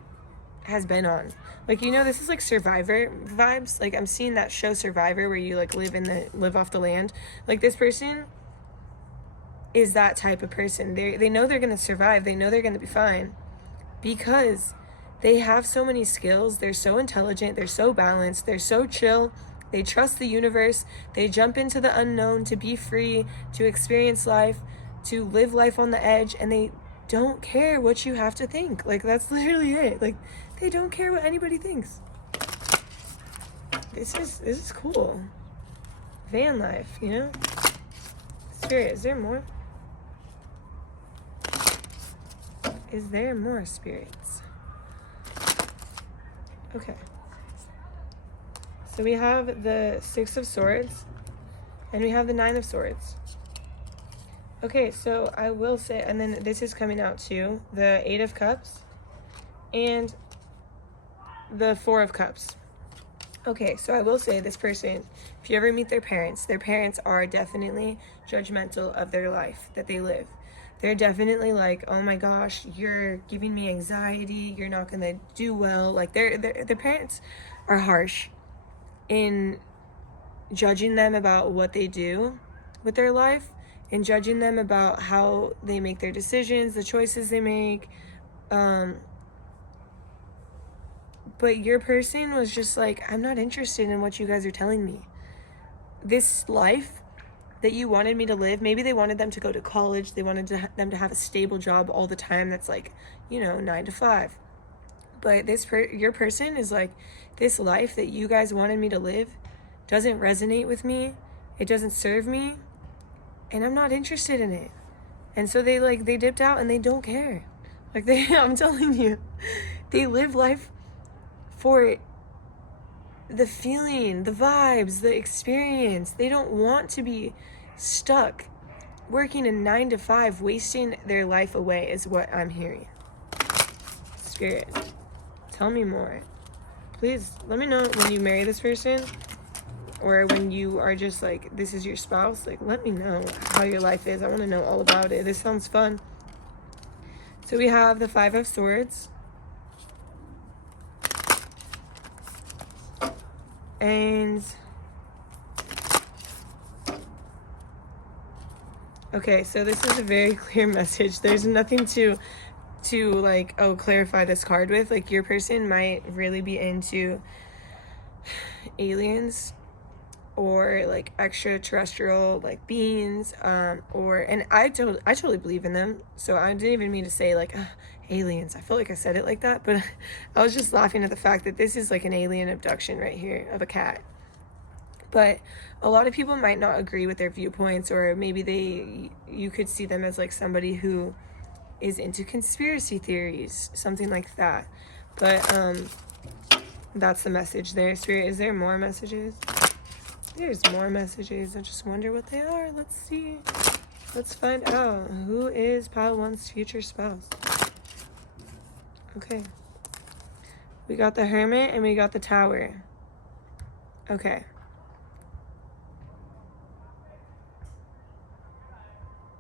has been on. Like, you know, this is like Survivor vibes. Like, I'm seeing that show Survivor where you like live off the land. Like, this person is that type of person. They know they're gonna survive. They know they're gonna be fine because they have so many skills. They're so intelligent. They're so balanced. They're so chill. They trust the universe. They jump into the unknown to be free, to experience life, to live life on the edge, and they don't care what you have to think. Like, that's literally it. Like, they don't care what anybody thinks. This is cool. Van life, you know? Spirit, is there more? Is there more, spirits? Okay. So we have the Six of Swords and we have the Nine of Swords. Okay, so I will say, and then this is coming out too, the Eight of Cups and the Four of Cups. Okay, so I will say this person, if you ever meet their parents are definitely judgmental of their life that they live. They're definitely like, oh my gosh, you're giving me anxiety, you're not gonna do well. Like, their parents are harsh in judging them about what they do with their life and judging them about how they make their decisions, the choices they make. But your person was just like, I'm not interested in what you guys are telling me. This life that you wanted me to live, maybe they wanted them to go to college, they wanted them to have a stable job all the time that's like, you know, 9 to 5. But your person is like, this life that you guys wanted me to live doesn't resonate with me, it doesn't serve me, and I'm not interested in it. And so they dipped out and they don't care. Like, I'm telling you, they live life for the feeling, the vibes, the experience. They don't want to be stuck working a 9 to 5, wasting their life away is what I'm hearing. Spirit, tell me more. Please let me know when you marry this person or when you are just like, this is your spouse. Like, let me know how your life is. I want to know all about it. This sounds fun. So we have the Five of Swords. And okay, so this is a very clear message. There's nothing to like, oh, clarify this card with. Like, your person might really be into aliens or like extraterrestrial like beings, and I totally believe in them. So I didn't even mean to say like aliens. I feel like I said it like that, but I was just laughing at the fact that this is like an alien abduction right here of a cat. But a lot of people might not agree with their viewpoints, or maybe you could see them as like somebody who is into conspiracy theories, something like that. But that's the message there. Spirit, is there more messages? There's more messages. I just wonder what they are. Let's see. Let's find out. Who is Pile 1's future spouse? Okay. We got the Hermit and we got the Tower. Okay.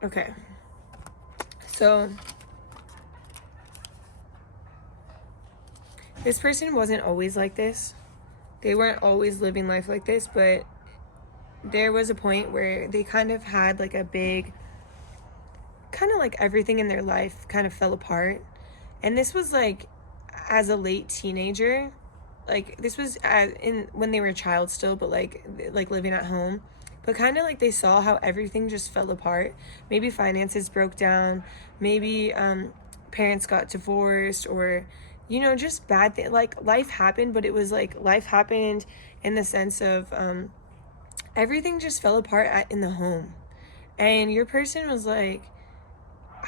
Okay. So This person wasn't always like this. They weren't always living life like this, but there was a point where they kind of had like a big, kind of like everything in their life kind of fell apart. And this was like as a late teenager. Like this was when they were a child still, but like living at home. But kind of like they saw how everything just fell apart. Maybe finances broke down. Maybe parents got divorced, or just bad things. Like life happened, but it was like life happened in the sense of everything just fell apart in the home. And your person was like,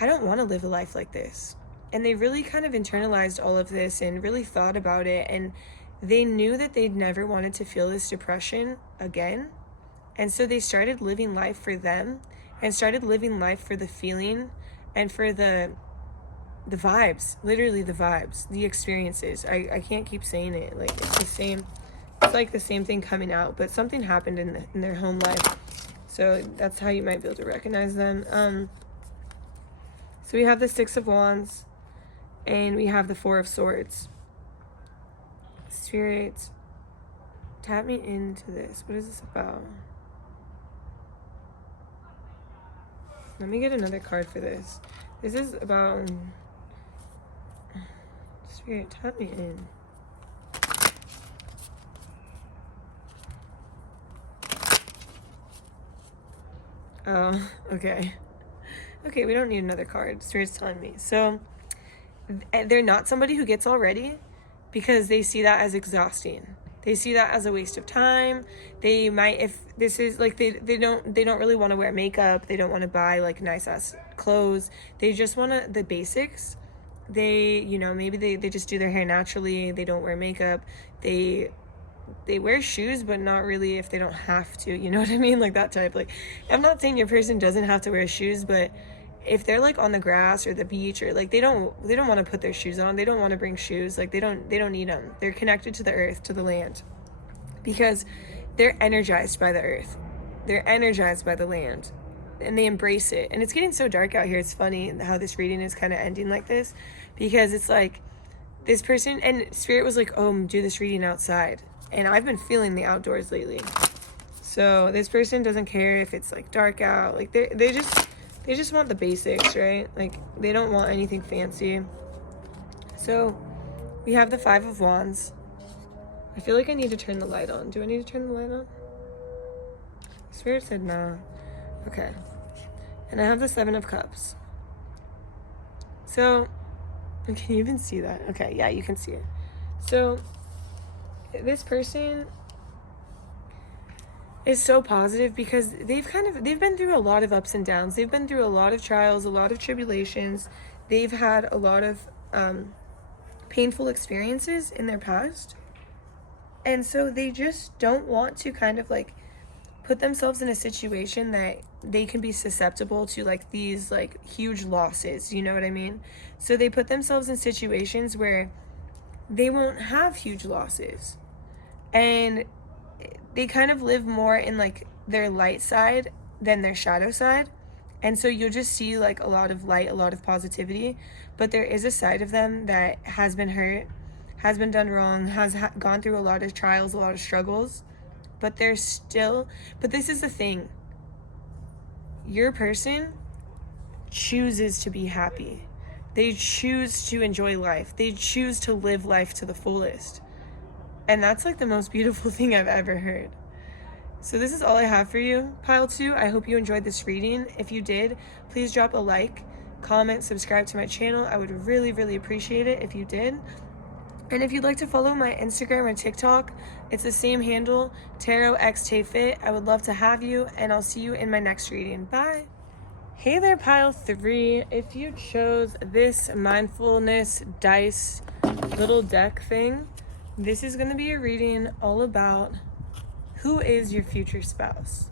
I don't want to live a life like this. And they really kind of internalized all of this and really thought about it. And they knew that they'd never wanted to feel this depression again. And so they started living life for them and started living life for the feeling and for the vibes, literally the vibes, the experiences. I can't keep saying it. Like it's like the same thing coming out, but something happened in their home life. So that's how you might be able to recognize them. So we have the Six of Wands and we have the Four of Swords. Spirit, tap me into this. What is this about? Let me get another card for this. This is about Spirit, tap me in. Oh, okay. Okay, we don't need another card. Spirit's telling me. So they're not somebody who gets all ready because they see that as exhausting. They see that as a waste of time. They might, if this is like, they don't really want to wear makeup. They don't want to buy like nice ass clothes. They just want the basics. They, maybe they just do their hair naturally. They don't wear makeup. They wear shoes, but not really if they don't have to, you know what I mean? Like that type. Like, I'm not saying your person doesn't have to wear shoes, but if they're like on the grass or the beach, or like they don't want to put their shoes on, they don't want to bring shoes, like they don't need them. They're connected to the earth, to the land, because they're energized by the earth, they're energized by the land, and they embrace it. And it's getting so dark out here. It's funny how this reading is kind of ending like this, because it's like this person, and Spirit was like, oh, do this reading outside, and I've been feeling the outdoors lately. So this person doesn't care if it's like dark out. Like they just want the basics, right? Like they don't want anything fancy. So we have the Five of Wands. I feel like I need to turn the light on. Do I need to turn the light on? Spirit said no. Okay. And I have the Seven of Cups. So, can you even see that? Okay, yeah, you can see it. So this person is so positive because they've been through a lot of ups and downs. They've been through a lot of trials, a lot of tribulations. They've had a lot of painful experiences in their past. And so they just don't want to kind of like put themselves in a situation that they can be susceptible to like these like huge losses, you know what I mean? So they put themselves in situations where they won't have huge losses. And they kind of live more in like their light side than their shadow side. And so you'll just see like a lot of light, a lot of positivity, but there is a side of them that has been hurt, has been done wrong, has gone through a lot of trials, a lot of struggles, but they're still, but this is the thing. Your person chooses to be happy. They choose to enjoy life. They choose to live life to the fullest. And that's like the most beautiful thing I've ever heard. So this is all I have for you, Pile 2. I hope you enjoyed this reading. If you did, please drop a like, comment, subscribe to my channel. I would really, really appreciate it if you did. And if you'd like to follow my Instagram or TikTok, it's the same handle, TarotXTayFit. I would love to have you, and I'll see you in my next reading. Bye. Hey there, Pile 3. If you chose this mindfulness dice little deck thing, this is going to be a reading all about who is your future spouse.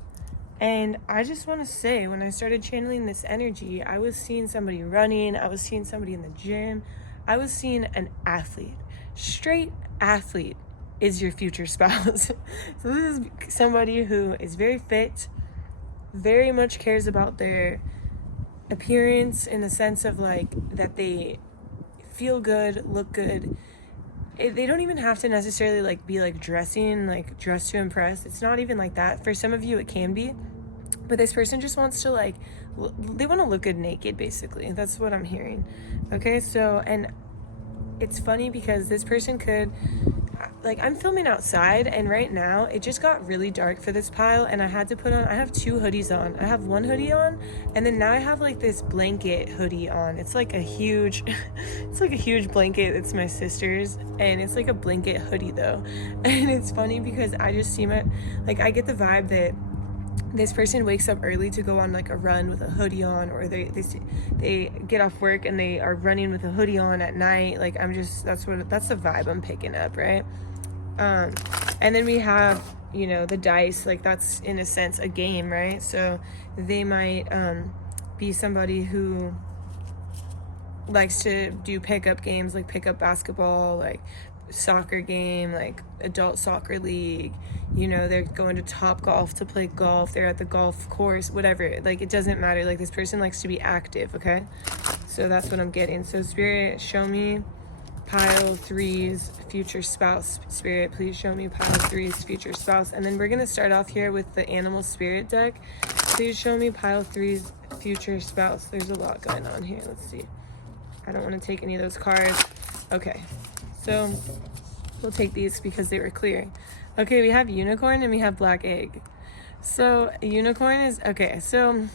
And I just want to say, when I started channeling this energy, I was seeing somebody running, I was seeing somebody in the gym, I was seeing an athlete. Straight athlete is your future spouse. So this is somebody who is very fit, very much cares about their appearance in the sense of like that they feel good, look good, they don't even have to necessarily like be like dressing, like dress to impress. It's not even like that. For some of you, it can be, but this person just wants to like, they want to look good naked, basically. That's what I'm hearing. Okay, so, and it's funny because this person could, like, I'm filming outside, and right now it just got really dark for this pile, and I had to put on, I have 2 hoodies on. I have 1 hoodie on, and then now I have like this blanket hoodie on. It's like a huge it's like a huge blanket. It's my sister's, and it's like a blanket hoodie though. And it's funny because I just see like, I get the vibe that this person wakes up early to go on like a run with a hoodie on, or they get off work and they are running with a hoodie on at night. Like, that's the vibe I'm picking up, right? And then we have, you know, the dice, like that's in a sense a game, right? So they might be somebody who likes to do pickup games, like pickup basketball, like soccer game, like adult soccer league. You know, they're going to Top Golf to play golf. They're at the golf course, whatever. Like, it doesn't matter. Like, this person likes to be active, okay? So that's what I'm getting. So Spirit, show me pile 3's future spouse. Spirit, please show me pile 3's future spouse. And then we're going to start off here with the Animal Spirit deck. Please show me pile 3's future spouse. There's a lot going on here. Let's see. I don't want to take any of those cards. Okay. So we'll take these because they were clear. Okay, we have Unicorn and we have Black Egg. So Unicorn is, okay, so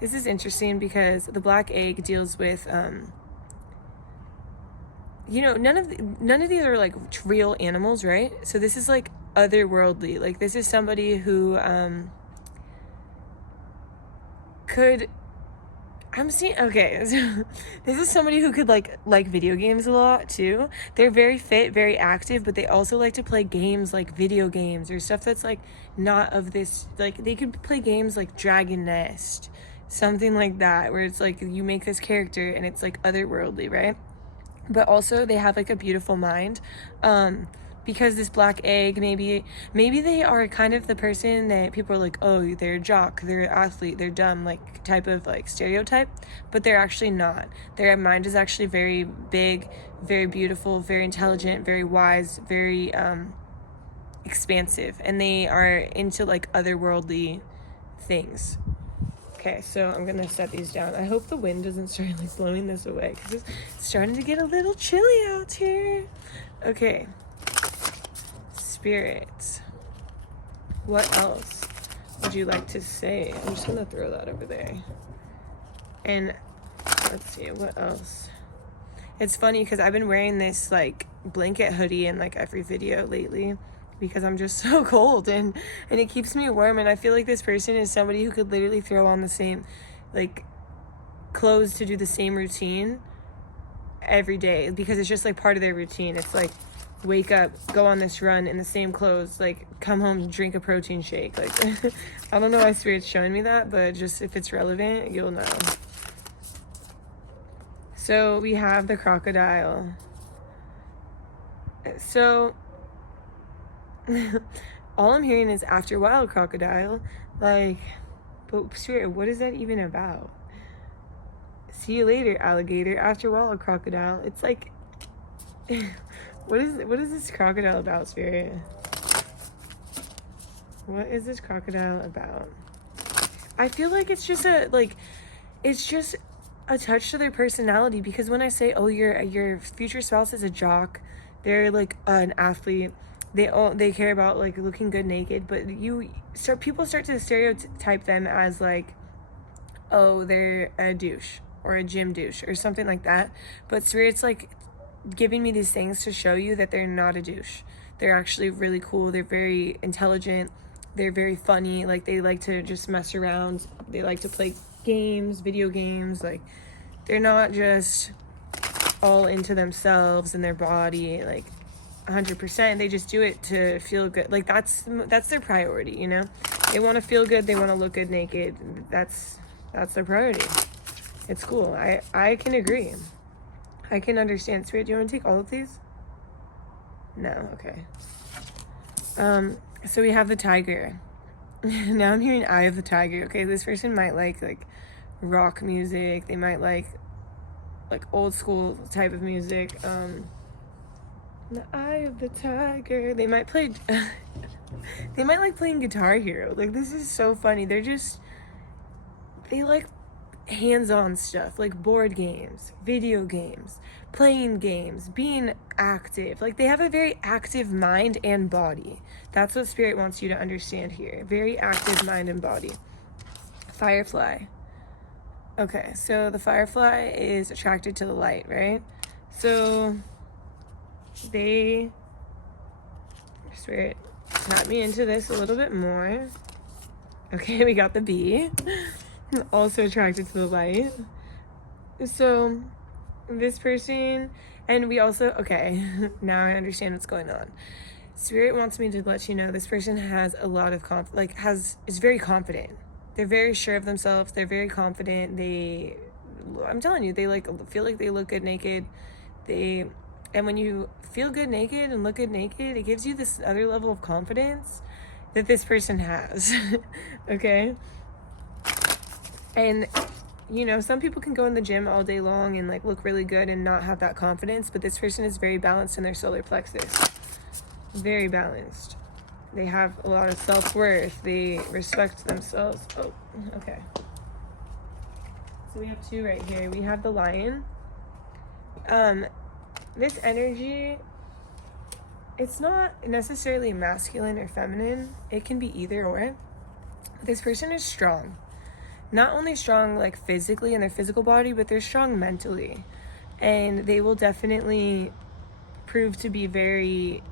this is interesting because the Black Egg deals with, you know, none of these are like real animals, right? So this is like otherworldly. Like, this is somebody who could, I'm seeing, okay, so this is somebody who could like video games a lot too. They're very fit, very active, but they also like to play games like video games or stuff that's like not of this, like they could play games like Dragon Nest, something like that, where it's like you make this character and it's like otherworldly, right? But also they have like a beautiful mind. Because this Black Egg, maybe they are kind of the person that people are like, oh, they're a jock, they're an athlete, they're dumb, like type of like stereotype, but they're actually not. Their mind is actually very big, very beautiful, very intelligent, very wise, very expansive, and they are into like otherworldly things. Okay, so I'm gonna set these down. I hope the wind doesn't start like blowing this away because it's starting to get a little chilly out here. Okay. Spirit, what else would you like to say? I'm just gonna throw that over there. And let's see, what else? It's funny because I've been wearing this like blanket hoodie in like every video lately because I'm just so cold, and it keeps me warm, and I feel like this person is somebody who could literally throw on the same like clothes to do the same routine every day because it's just like part of their routine. It's like wake up, go on this run in the same clothes, like come home, drink a protein shake. Like I don't know why Spirit's showing me that, but just if it's relevant, you'll know. So we have the crocodile. So all I'm hearing is after a while, crocodile. Like, but Spirit, what is that even about? See you later, alligator. After a while, crocodile. It's like what is this crocodile about, Spirit? What is this crocodile about? I feel like it's just a touch to their personality, because when I say, oh, your future spouse is a jock, they're like an athlete, they care about like looking good naked, but people start to stereotype them as like, oh, they're a douche or a gym douche or something like that. But Spirit's like giving me these things to show you that they're not a douche. They're actually really cool. They're very intelligent. They're very funny. Like, they like to just mess around. They like to play games, video games. Like, they're not just all into themselves and their body, like 100%. They just do it to feel good. Like, that's their priority, you know? They want to feel good. They want to look good naked. That's their priority. It's cool. I can agree. I can understand. Spirit, do you want to take all of these? No? Okay. So we have the tiger. Now I'm hearing Eye of the Tiger. Okay, this person might like rock music. They might like old school type of music. The eye of the tiger. They might play they might like playing Guitar Hero. Like, this is so funny. They like hands-on stuff, like board games, video games, playing games, being active. Like, they have a very active mind and body. That's what Spirit wants you to understand here. Very active mind and body. Firefly. Okay, so the firefly is attracted to the light, right? So Spirit, tap me into this a little bit more. Okay, we got the bee. Also attracted to the light. So this person, and we also, okay, now I understand what's going on. Spirit wants me to let you know this person has a lot of is very confident. They're very sure of themselves. They're very confident. I'm telling you, they feel like they look good naked. And when you feel good naked and look good naked, it gives you this other level of confidence that this person has. Okay? And, you know, some people can go in the gym all day long and like look really good and not have that confidence, but this person is very balanced in their solar plexus. Very balanced. They have a lot of self-worth. They respect themselves. Oh, okay. So we have two right here. We have the lion. This energy, it's not necessarily masculine or feminine. It can be either or. This person is strong. Not only strong like physically in their physical body, but they're strong mentally. And they will definitely prove to be very,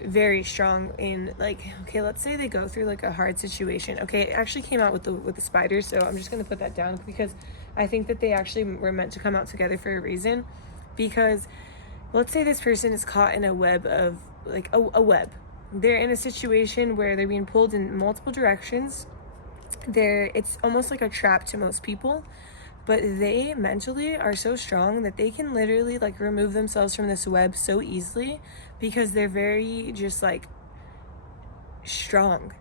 very strong in like, okay, let's say they go through like a hard situation. Okay, it actually came out with the spiders, so I'm just gonna put that down because I think that they actually were meant to come out together for a reason. Because let's say this person is caught in a web of like a web. They're in a situation where they're being pulled in multiple directions. It's almost like a trap to most people, but they mentally are so strong that they can literally like remove themselves from this web so easily because they're very just like strong.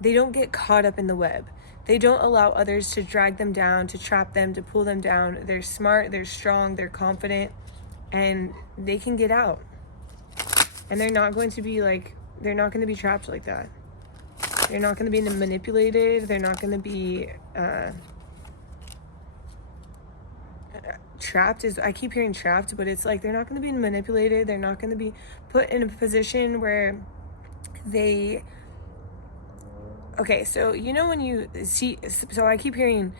They don't get caught up in the web. They don't allow others to drag them down, to trap them, to pull them down. They're smart, they're strong, they're confident, and they can get out. And they're not going to be trapped like that. They're not going to be manipulated. They're not going to be trapped. I keep hearing trapped, but it's like they're not going to be manipulated. They're not going to be put in a position where they... Okay, so you know when you see... So I keep hearing,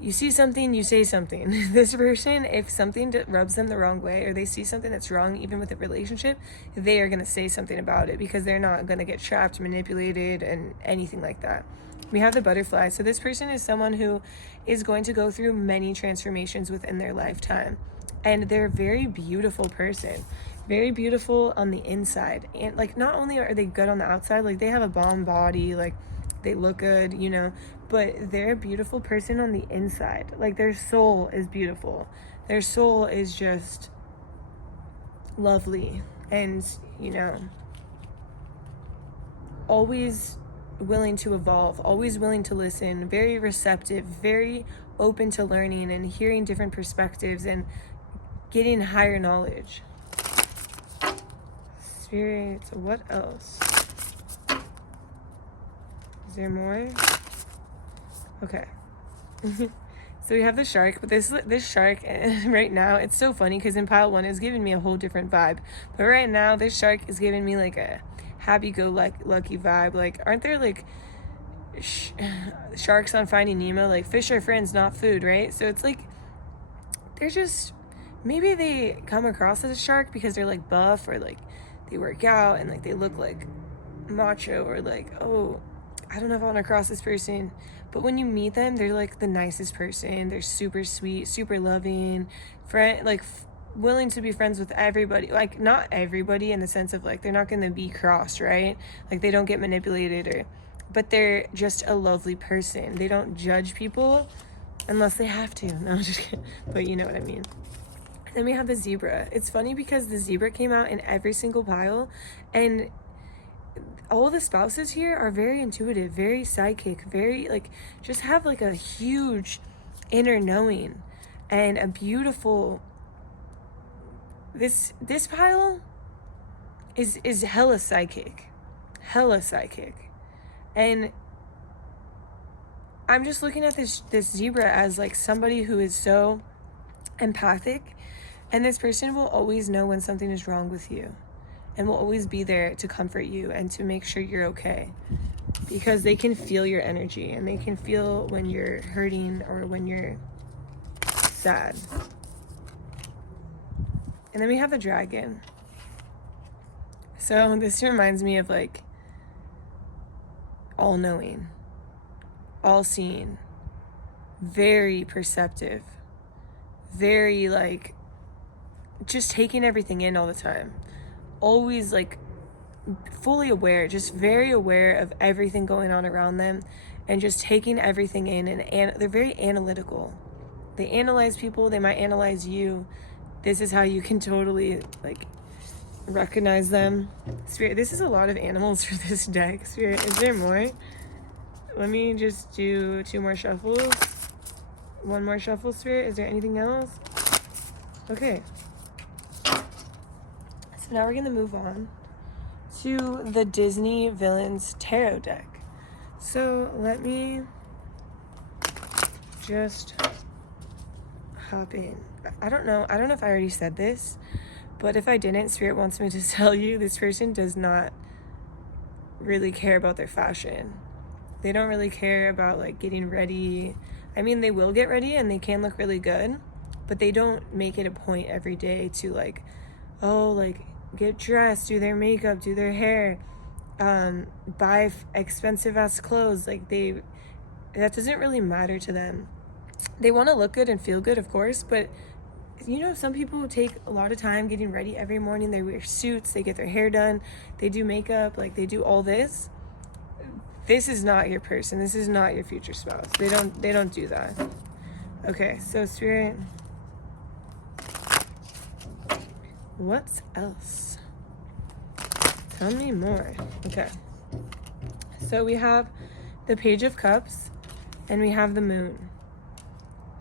you see something, you say something. This person, if something rubs them the wrong way or they see something that's wrong, even with a relationship, they are going to say something about it because they're not going to get trapped, manipulated, and anything like that. We have the butterfly. So this person is someone who is going to go through many transformations within their lifetime. And they're a very beautiful person. Very beautiful on the inside. And like, not only are they good on the outside, like they have a bomb body, like they look good, you know, but they're a beautiful person on the inside. Like their soul is beautiful. Their soul is just lovely and, you know, always willing to evolve, always willing to listen, very receptive, very open to learning and hearing different perspectives and getting higher knowledge. Spirit, what else? Is there more? Okay. So we have the shark, but this shark right now, it's so funny because in pile 1 it's giving me a whole different vibe. But right now this shark is giving me like a happy-go-lucky vibe. Like, aren't there like sharks on Finding Nemo? Like, fish are friends, not food, right? So it's like they're just, maybe they come across as a shark because they're like buff or like they work out and like they look like macho or like, oh, I don't know if I want to cross this person. But when you meet them, they're like the nicest person. They're super sweet, super loving, willing to be friends with everybody. Like, not everybody in the sense of like they're not going to be crossed, right? Like they don't get manipulated but they're just a lovely person. They don't judge people unless they have to. No, I'm just kidding. But you know what I mean. Then we have the zebra. It's funny because the zebra came out in every single pile, and all the spouses here are very intuitive, very psychic, very like just have like a huge inner knowing and a beautiful, this pile, is hella psychic. And I'm just looking at this zebra as like somebody who is so empathic, and this person will always know when something is wrong with you and will always be there to comfort you and to make sure you're okay, because they can feel your energy and they can feel when you're hurting or when you're sad. And then we have the dragon. So this reminds me of like all-knowing, all-seeing, very perceptive, very like just taking everything in all the time, always like fully aware, just very aware of everything going on around them and just taking everything in. And they're very analytical. They analyze people, they might analyze you. This is how you can totally like recognize them. Spirit, this is a lot of animals for this deck. Spirit, is there more? Let me just do 2 more shuffles. 1 more shuffle, Spirit. Is there anything else? Okay. So now we're gonna move on to the Disney Villains Tarot deck. So let me just hop in. I don't know if I already said this, but if I didn't, Spirit wants me to tell you this person does not really care about their fashion. They don't really care about like getting ready. I mean, they will get ready and they can look really good, but they don't make it a point every day to like, oh, like get dressed, do their makeup, do their hair, buy expensive ass clothes. Like that doesn't really matter to them. They want to look good and feel good, of course, but you know, some people take a lot of time getting ready every morning. They wear suits, they get their hair done, they do makeup, like they do all this. This is not your person. This is not your future spouse. They don't do that. Okay, so Spirit, what else? Tell me more. Okay. So we have the Page of Cups and we have the Moon.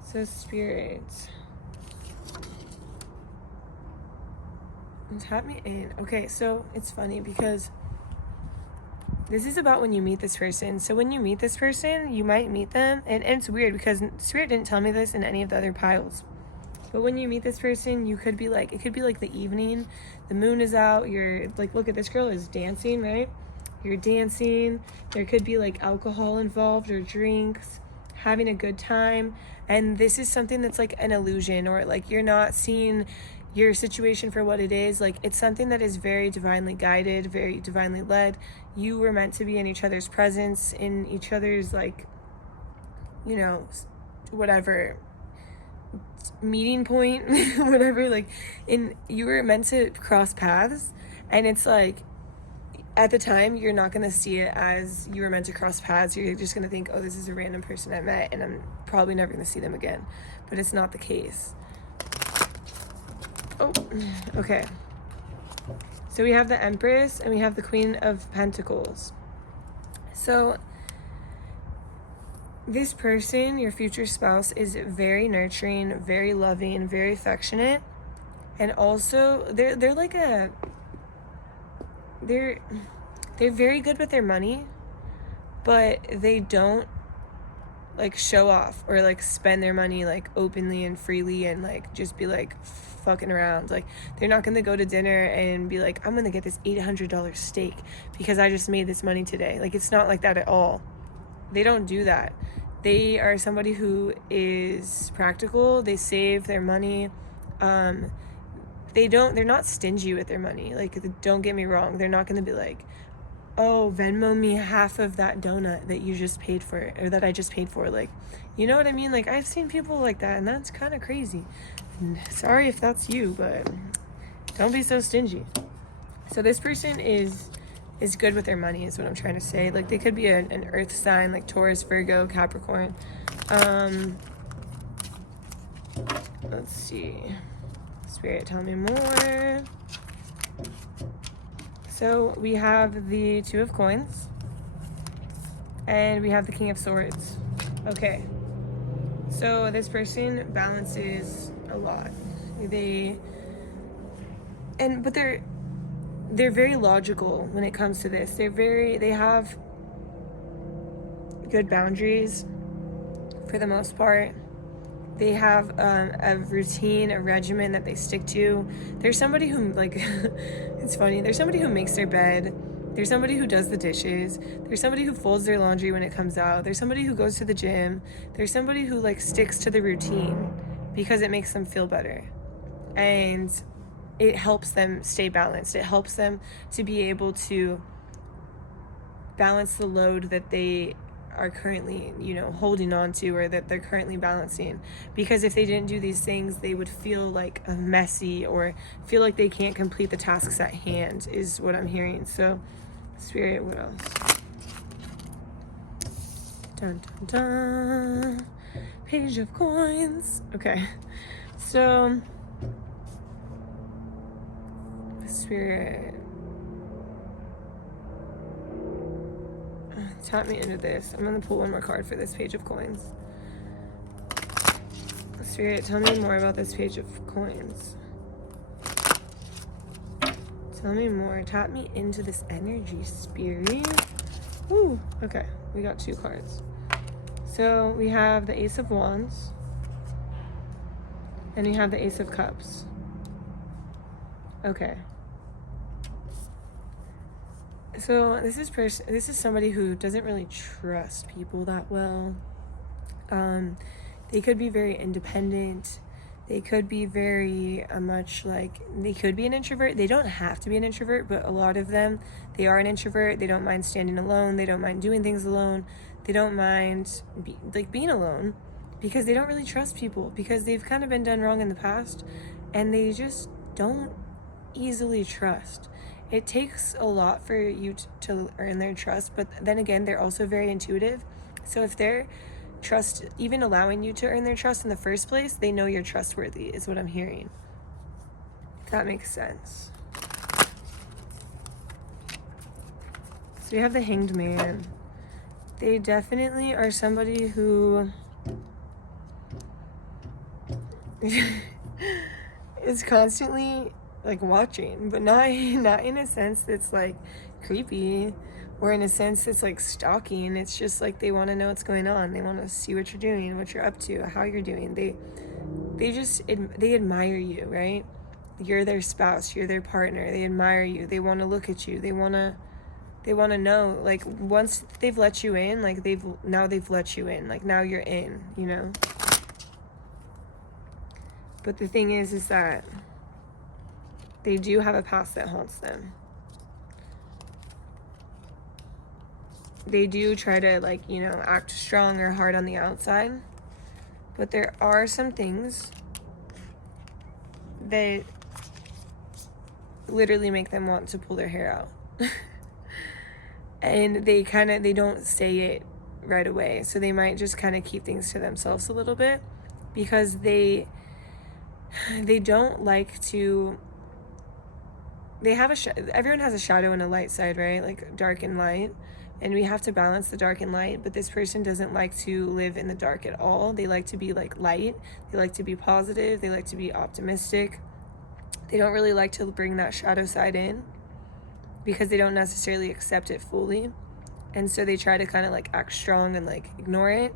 So Spirit, tap me in. Okay, so it's funny because this is about when you meet this person. So when you meet this person, you might meet them, and it's weird because Spirit didn't tell me this in any of the other piles. But when you meet this person, you could be like, it could be like the evening, the moon is out, you're like, look at this girl is dancing, right? You're dancing. There could be like alcohol involved or drinks, having a good time. And this is something that's like an illusion, or like you're not seeing your situation for what it is. Like it's something that is very divinely guided, very divinely led. You were meant to be in each other's presence, in each other's like, you know, whatever meeting point, whatever, like you were meant to cross paths. And it's like at the time you're not going to see it as you were meant to cross paths. You're just going to think, oh, this is a random person I met and I'm probably never going to see them again. But it's not the case. Oh, okay. So we have the Empress and we have the Queen of Pentacles. So this person, your future spouse, is very nurturing, very loving, very affectionate. And also they're very good with their money, but they don't like show off or like spend their money like openly and freely and like just be like fucking around. Like they're not gonna go to dinner and be like, I'm gonna get this $800 steak because I just made this money today. Like it's not like that at all. They don't do that. They are somebody who is practical. They save their money. They're not stingy with their money. Like, don't get me wrong. They're not gonna be like, oh, Venmo me half of that donut that you just paid for, or that I just paid for. Like, you know what I mean? Like, I've seen people like that, and that's kind of crazy. Sorry if that's you, but don't be so stingy. So this person is good with their money, is what I'm trying to say. Like, they could be an earth sign, like Taurus, Virgo, Capricorn. Let's see. Spirit, tell me more. So we have the Two of Coins and we have the King of Swords. Okay. So this person balances a lot. But they're very logical when it comes to this. They have good boundaries for the most part. They have a routine, a regimen that they stick to. There's somebody who, like, it's funny, there's somebody who makes their bed. There's somebody who does the dishes. There's somebody who folds their laundry when it comes out. There's somebody who goes to the gym. There's somebody who, like, sticks to the routine because it makes them feel better. And it helps them stay balanced. It helps them to be able to balance the load that they are currently, holding on to, or that they're currently balancing. Because if they didn't do these things, they would feel like messy, or feel like they can't complete the tasks at hand, is what I'm hearing. So, Spirit, what else? Dun, dun, dun. Page of Coins. Okay. So, Spirit, tap me into this. I'm going to pull one more card for this Page of Coins. Spirit, tell me more about this Page of Coins. Tell me more. Tap me into this energy, Spirit. Ooh, okay. We got 2 cards. So we have the Ace of Wands. And we have the Ace of Cups. Okay. So this is somebody who doesn't really trust people that well. They could be very independent. They could be very much like, they could be an introvert. They don't have to be an introvert, but a lot of them, they are an introvert. They don't mind standing alone. They don't mind doing things alone. They don't mind being alone, because they don't really trust people, because they've kind of been done wrong in the past, and they just don't easily trust. It takes a lot for you to earn their trust, but then again, they're also very intuitive. So if they're even allowing you to earn their trust in the first place, they know you're trustworthy, is what I'm hearing. If that makes sense. So we have the Hanged Man. They definitely are somebody who is constantly like watching, but not in a sense that's like creepy, or in a sense that's like stalking. It's just like they want to know what's going on. They want to see what you're doing, what you're up to, how you're doing. They admire you, right? You're their spouse, you're their partner. They admire you. They want to look at you. They want to know, like, once they've let you in, like they've let you in, like now you're in, But the thing is that they do have a past that haunts them. They do try to, act strong or hard on the outside. But there are some things that literally make them want to pull their hair out. And they don't say it right away. So they might just kind of keep things to themselves a little bit, because they don't like to... everyone has a shadow and a light side, right? Like dark and light. And we have to balance the dark and light, but this person doesn't like to live in the dark at all. They like to be like light. They like to be positive. They like to be optimistic. They don't really like to bring that shadow side in, because they don't necessarily accept it fully. And so they try to kind of like act strong and like ignore it.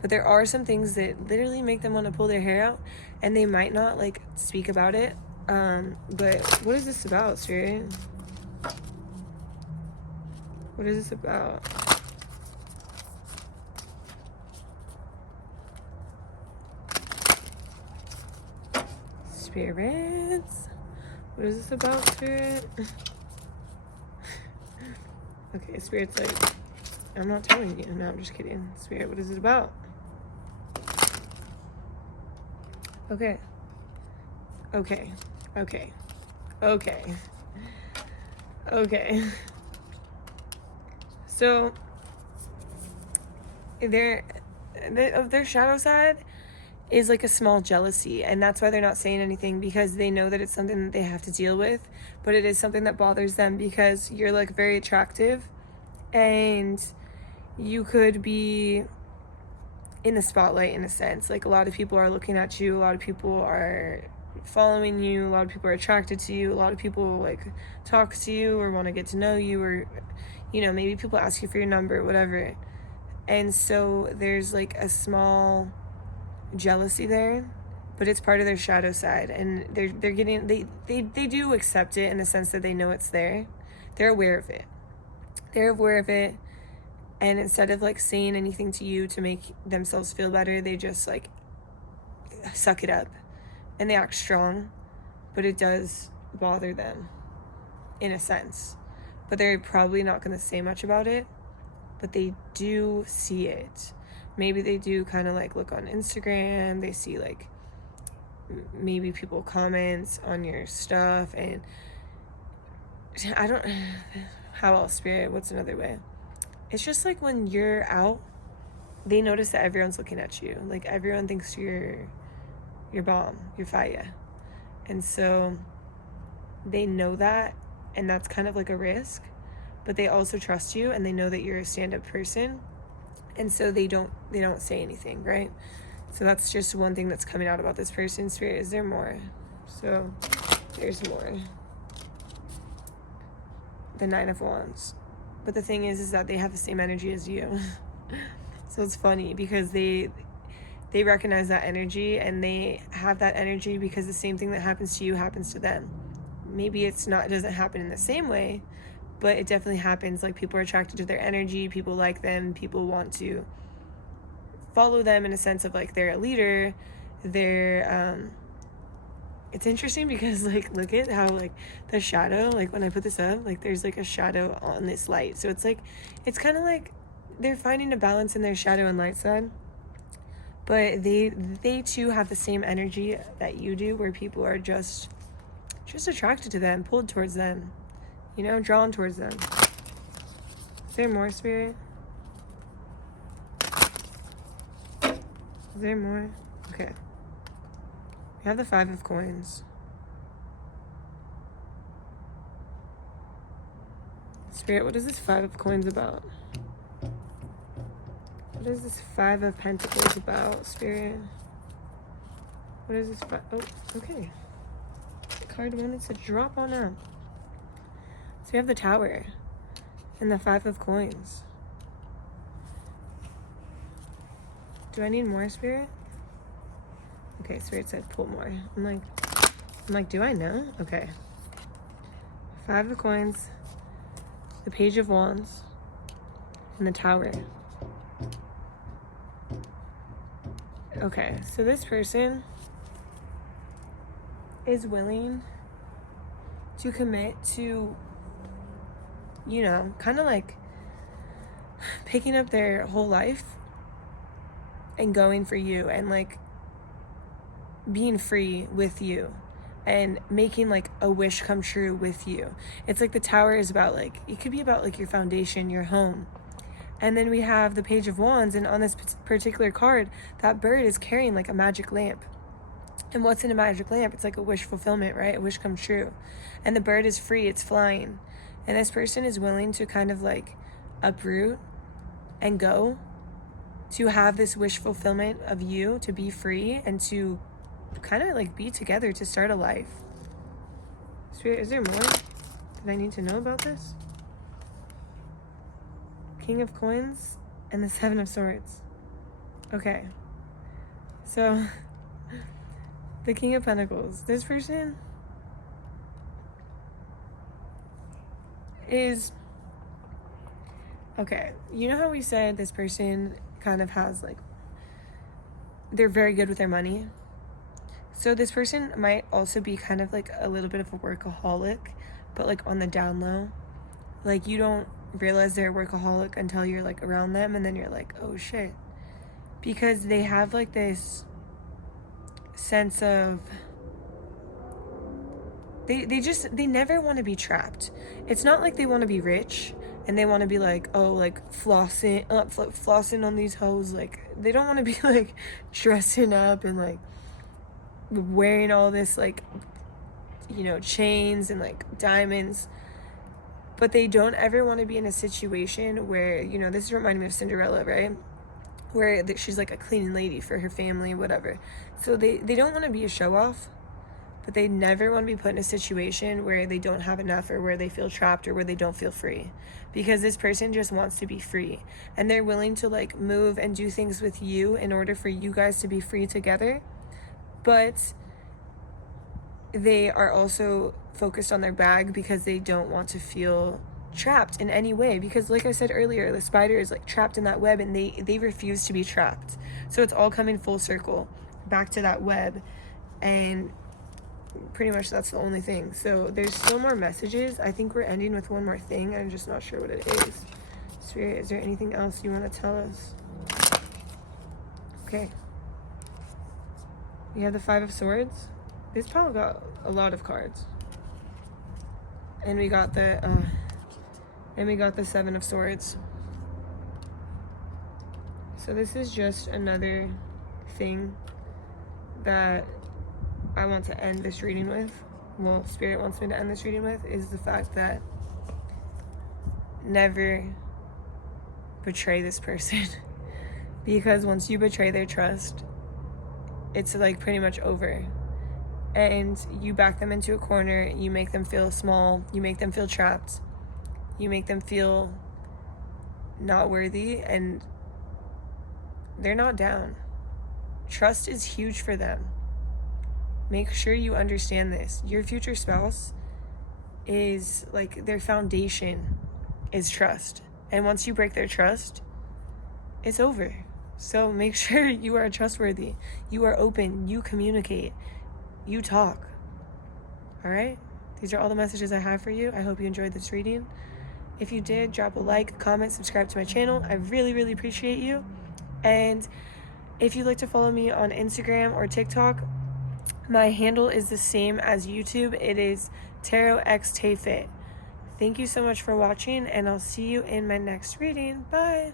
But there are some things that literally make them want to pull their hair out, and they might not like speak about it. But what is this about, Spirit? What is this about? Spirits? What is this about, Spirit? Okay, Spirit's like, I'm not telling you. No, I'm just kidding. Spirit, what is it about? Okay. Okay. Okay. Okay. Okay. So, their shadow side is like a small jealousy, and that's why they're not saying anything, because they know that it's something that they have to deal with, but it is something that bothers them, because you're like very attractive, and you could be in the spotlight in a sense. Like, a lot of people are looking at you. A lot of people are following you, a lot of people are attracted to you, a lot of people like talk to you or want to get to know you, or you know, maybe people ask you for your number, whatever. And so there's like a small jealousy there, but it's part of their shadow side, and they're getting they do accept it in the sense that they know it's there. They're aware of it. They're aware of it, and instead of like saying anything to you to make themselves feel better, they just like suck it up and they act strong, but it does bother them in a sense. But they're probably not going to say much about it, but they do see it. Maybe they do kind of like look on Instagram, they see like maybe people comment on your stuff, and I don't, how else, Spirit, what's another way? It's just like when you're out, they notice that everyone's looking at you. Like everyone thinks you're bomb, you're fire. And so they know that, and that's kind of like a risk, but they also trust you, and they know that you're a stand-up person, and so they don't say anything, right? So that's just one thing that's coming out about this person. Spirit, is there more? So there's more. The 9 of Wands. But the thing is that they have the same energy as you. So it's funny because they recognize that energy, and they have that energy because the same thing that happens to you happens to them. Maybe it doesn't happen in the same way, but it definitely happens. Like people are attracted to their energy, people like them, people want to follow them in a sense of like they're a leader. They're it's interesting because like look at how like the shadow, like when I put this up, like there's like a shadow on this light. So it's like it's kind of like they're finding a balance in their shadow and light side. But they too have the same energy that you do, where people are just attracted to them, pulled towards them, you know, drawn towards them. Is there more, Spirit? Is there more? Okay. We have the 5 of Coins. Spirit, what is this 5 of Coins about? What is this 5 of Pentacles about, Spirit? What is this 5? Oh, okay. The card wanted to drop on up. So we have the Tower and the 5 of Coins. Do I need more, Spirit? Okay, Spirit said pull more. I'm like, do I know? Okay. 5 of Coins, the Page of Wands, and the Tower. Okay, so this person is willing to commit to, you know, kind of like picking up their whole life and going for you, and like being free with you, and making like a wish come true with you. It's like the Tower is about like, it could be about like your foundation, your home. And then we have the Page of Wands, and on this particular card, that bird is carrying like a magic lamp. And what's in a magic lamp? It's like a wish fulfillment, right? A wish come true. And the bird is free, it's flying. And this person is willing to kind of like uproot and go to have this wish fulfillment of you, to be free and to kind of like be together, to start a life. Spirit, is there more that I need to know about this? King of Coins and the 7 of Swords. Okay. So, the King of Pentacles. This person is... Okay, you know how we said this person kind of has like... They're very good with their money? So this person might also be kind of like a little bit of a workaholic, but like on the down low. Like you don't realize they're a workaholic until you're like around them, and then you're like, oh shit. Because they have like this sense of, they never want to be trapped. It's not like they want to be rich and they want to be like, oh, like flossing on these hoes. Like they don't want to be like dressing up and like wearing all this like, you know, chains and like diamonds. But they don't ever want to be in a situation where, you know, this is reminding me of Cinderella, right? Where she's like a cleaning lady for her family, whatever. So they don't want to be a show-off, but they never want to be put in a situation where they don't have enough, or where they feel trapped, or where they don't feel free, because this person just wants to be free, and they're willing to like move and do things with you in order for you guys to be free together. But they are also focused on their bag because they don't want to feel trapped in any way, because like I said earlier, the spider is like trapped in that web, and they refuse to be trapped. So it's all coming full circle back to that web, and pretty much that's the only thing. So there's still more messages. I think we're ending with one more thing. I'm just not sure what it is. Spirit, is there anything else you want to tell us? Okay, we have the 5 of Swords. This pile got a lot of cards, and we got the 7 of Swords. So this is just another thing that I want to end this reading with. Well, Spirit wants me to end this reading with, is the fact that never betray this person. Because once you betray their trust, it's like pretty much over. And you back them into a corner, you make them feel small, you make them feel trapped, you make them feel not worthy, and they're not down. Trust is huge for them. Make sure you understand this. Your future spouse is like, their foundation is trust. And once you break their trust, it's over. So make sure you are trustworthy. You are open. You communicate. You talk. All right? These are all the messages I have for you. I hope you enjoyed this reading. If you did, drop a like, comment, subscribe to my channel. I really, really appreciate you. And if you'd like to follow me on Instagram or TikTok, my handle is the same as YouTube. It is TarotXTayFit. Thank you so much for watching, and I'll see you in my next reading. Bye.